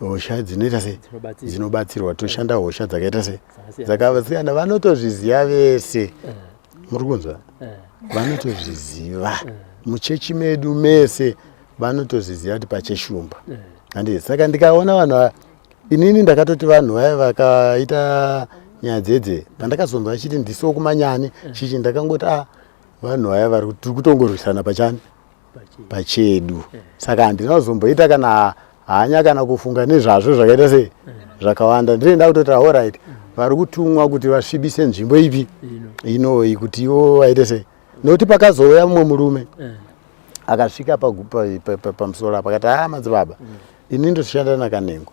hosha dzinoita sei dzinobatsirwa toshanda hosha dzakaita sei dzakasiyana vanotozviziva vese muri kunzwa vanotozviziva muchechi medu mese vanotozviziva kuti paCheshumba handiti saka ndikaona vanhu inini ndakatoti vanhu vaya vakaita nyaya dzedze pandakazonzwa achiti ndiso kumanyani chichi ndakangoti vanhu vaya vari tiri kutongorwisana pachani pachedu saka handinazomboita kana hanya kana kufunga nezvazvo zvakaita sei zvakawanda ndinoenda kutoti allright vari kutumwa kuti vasvibise nzvimbo ipi inoyi kuti ivo vaite sei nokuti pakazouya mumwe murume akasvika pamusoro apa akati madzibaba ini ndoshanda nakanengo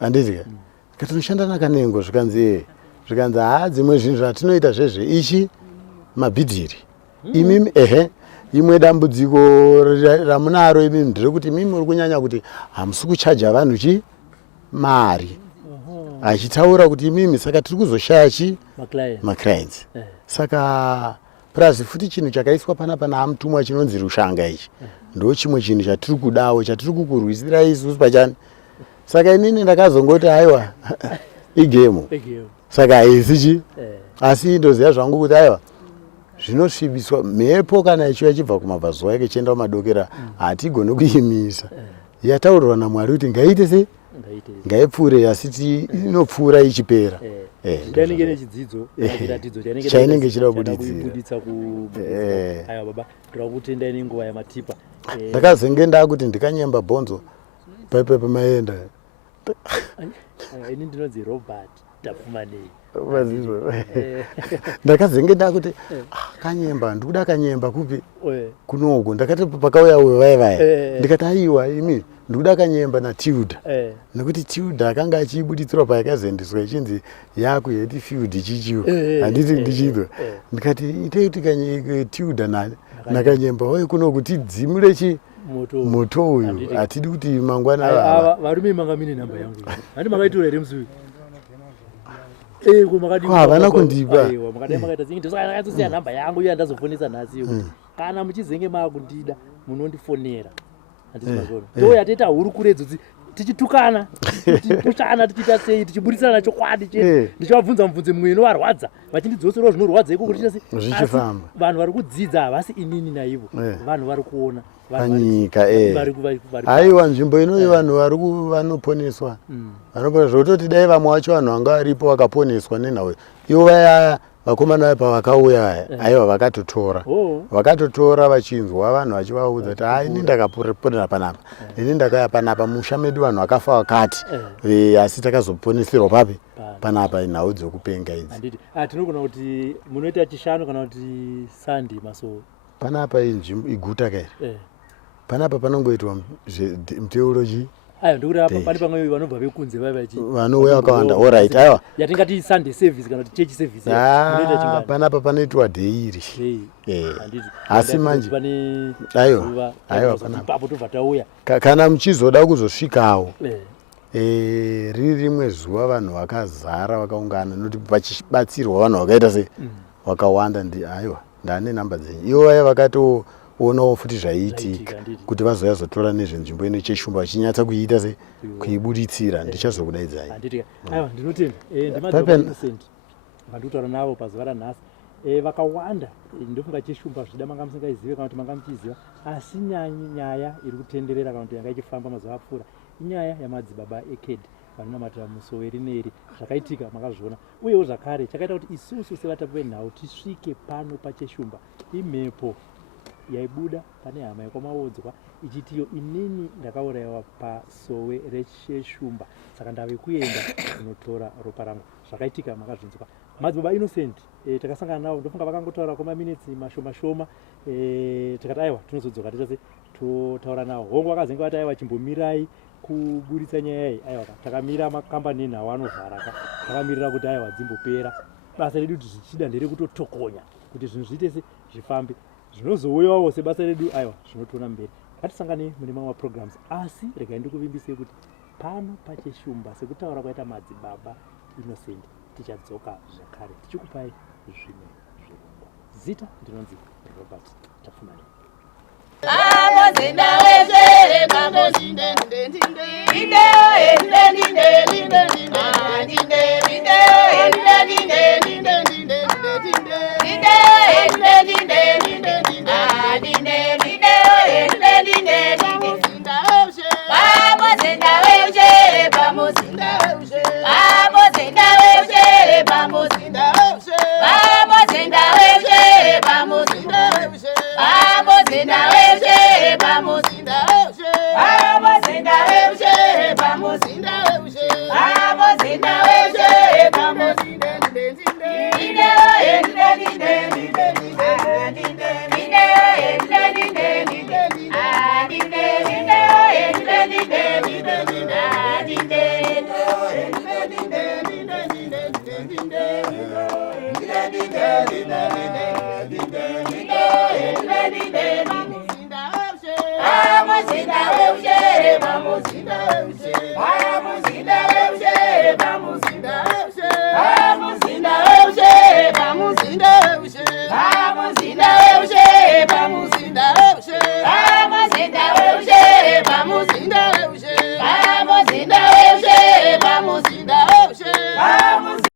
handiti katinoshanda nakanengo zvikanzi dzimwe zvinhu zvatinoita zvezve ichi mabhidhiri imimi imwe dambudziko ramunaro imimi nderekuti imimi muri kunyanya kuti hamusi kuchaja vanhu mari achitaura kuti imimi saka tiri kuzoshaya maclients saka plus futi chinhu chakaiswa panapa naamutumwa chinonzi rushanga ichi ndo chimwe chinhu chatiri kudawo chatiri kukurwisirai isusu pachani saka inini ndakazongoti aiwa igemo saka haisichi asi ndoziva zvangu kuti aiwa zvinosvibiswa mhepo kana ichiva ichibva kumabvazuva yake ichienda kumadokera hatigoni kuimisa yataurirwa naMwari kuti ngaite se ngaipfuure asi inopfuura ichipera chainenge ichida kubuditsira ndakazenge ndakuti ndikanyemba bhonzo paipepe maenda ini ndinonzi Robert Tafumanei ndakazenge ndakuti kanyemba ndikuda kanyemba kupi kunoku ndakati pakauya uyo vaya ndikati aiwa imi ndikuda kanyemba naTilda nekuti Tilda akanga achibuditsirwa payakazoendeswa ichinzi yako yeti field chichiwo handiti ndichidwa ndikati itei kuti Tilda nakanyemba waye kunoku tidzimure moto uyu hatidi kuti mangwana varume manga mine namba yangu handi makaitora here musi havana kundipa makatosiya namba yangu iyo andazofonesa nhasi yokuti kana muchizenge makundida munondifonera handizimazvona touya toita huru kuredzo tichitukana tichipushana tichiita sei tichiburisana chokwadi chete ndichivabvunza mubvunze mumwe inovarwadza vachindidzoserawo zvinorwadza iko kuti zvichifamba vanhu vari kudzidza havasi inini naivo vanhu vari kuona panyika aiwa nzvimbo inoyi vanhu vanoponeswa zvototi dai vamwe vacho vanhu vanga varipo vakaponeswa nenhau ivo vaya vakomana pavakauya aiwa vakatotora vachinzwa vanhu vachivaudza kuti ini ndakaponera panapa ini ndakauya panapa musha medu vanhu vakafa vakati asi takazoponeserwa papi panapa nhau dzokupenga idzi tinogona kuti munoita chishanu kana kuti sandi masoo panapa inzvimbo iguta kairi panapa panongoitwa muteology ndikuti pane pamwe vanobva vekunze vanouya vakawanda allright aiwa yatingati Sunday service kana kuti church service panapa panoitwa daily asi manje aiwa papo tobva tauya kana muchizoda kuzosvikawo riri rimwe zuva vanhu vakazara vakaungana nokuti pachibatsirwa vanhu vakaita sei vakawanda aiwa ndane namba dzenyu ivo vaya vakatoonawo futi zvaiitika kuti vazoya zotora nezvenzvimbo ino cheshumba vachinyatsa kuiita sei kuibuditsira ndichazokudaidzai aiwa ndinotenda ndimadzokainosent vandikutaura navo pazuva ranhasi vakawanda ndofunga cheshumba zvida manga musingaizive kana kuti manga muchiziva asi nyaya iri kutenderera kana kuti yanga ichifamba mazuva apfuura inyaya yamadzibaba eked vanonamatira musowe rineri zvakaitika makazviona uyewo zvakare chakaita kuti isusu sevatapi venhau tisvike pano pacheshumba imhepo yaibuda pane hama yekwamaodzwa ichitiyo inini ndakaurayiwa pasowe recheshumba saka ndave kuenda kunotora ropa rangu zvakaitika makazvinzwa madzibaba Innocent takasangana navo ndofunga vakangotaura kwamaminitsi mashoma tikati aiwa tinozodzoka tichase totaura navo hongu vakazenge vati aiwa chimbomirai kuburitsa nyaya iyi aiwa takamira makambani enhau anovharaka takamirira kuti aiwa dzimbopera basa redu kuti zvichida nderekutotokonya kuti zvinhu zviite se zvifambe zvinozouyawo sebasa redu aiwa zvinotoona mberi ngatisangane mune mamwe programs asi regai ndikuvimbise kuti pano pacheshumba sekutaura kwaita madzibaba Innocent tichadzoka zvakare tichikupai zvimwe zvirongwa zita ndinonzi Robert Tafumanei Vamos, Vamos,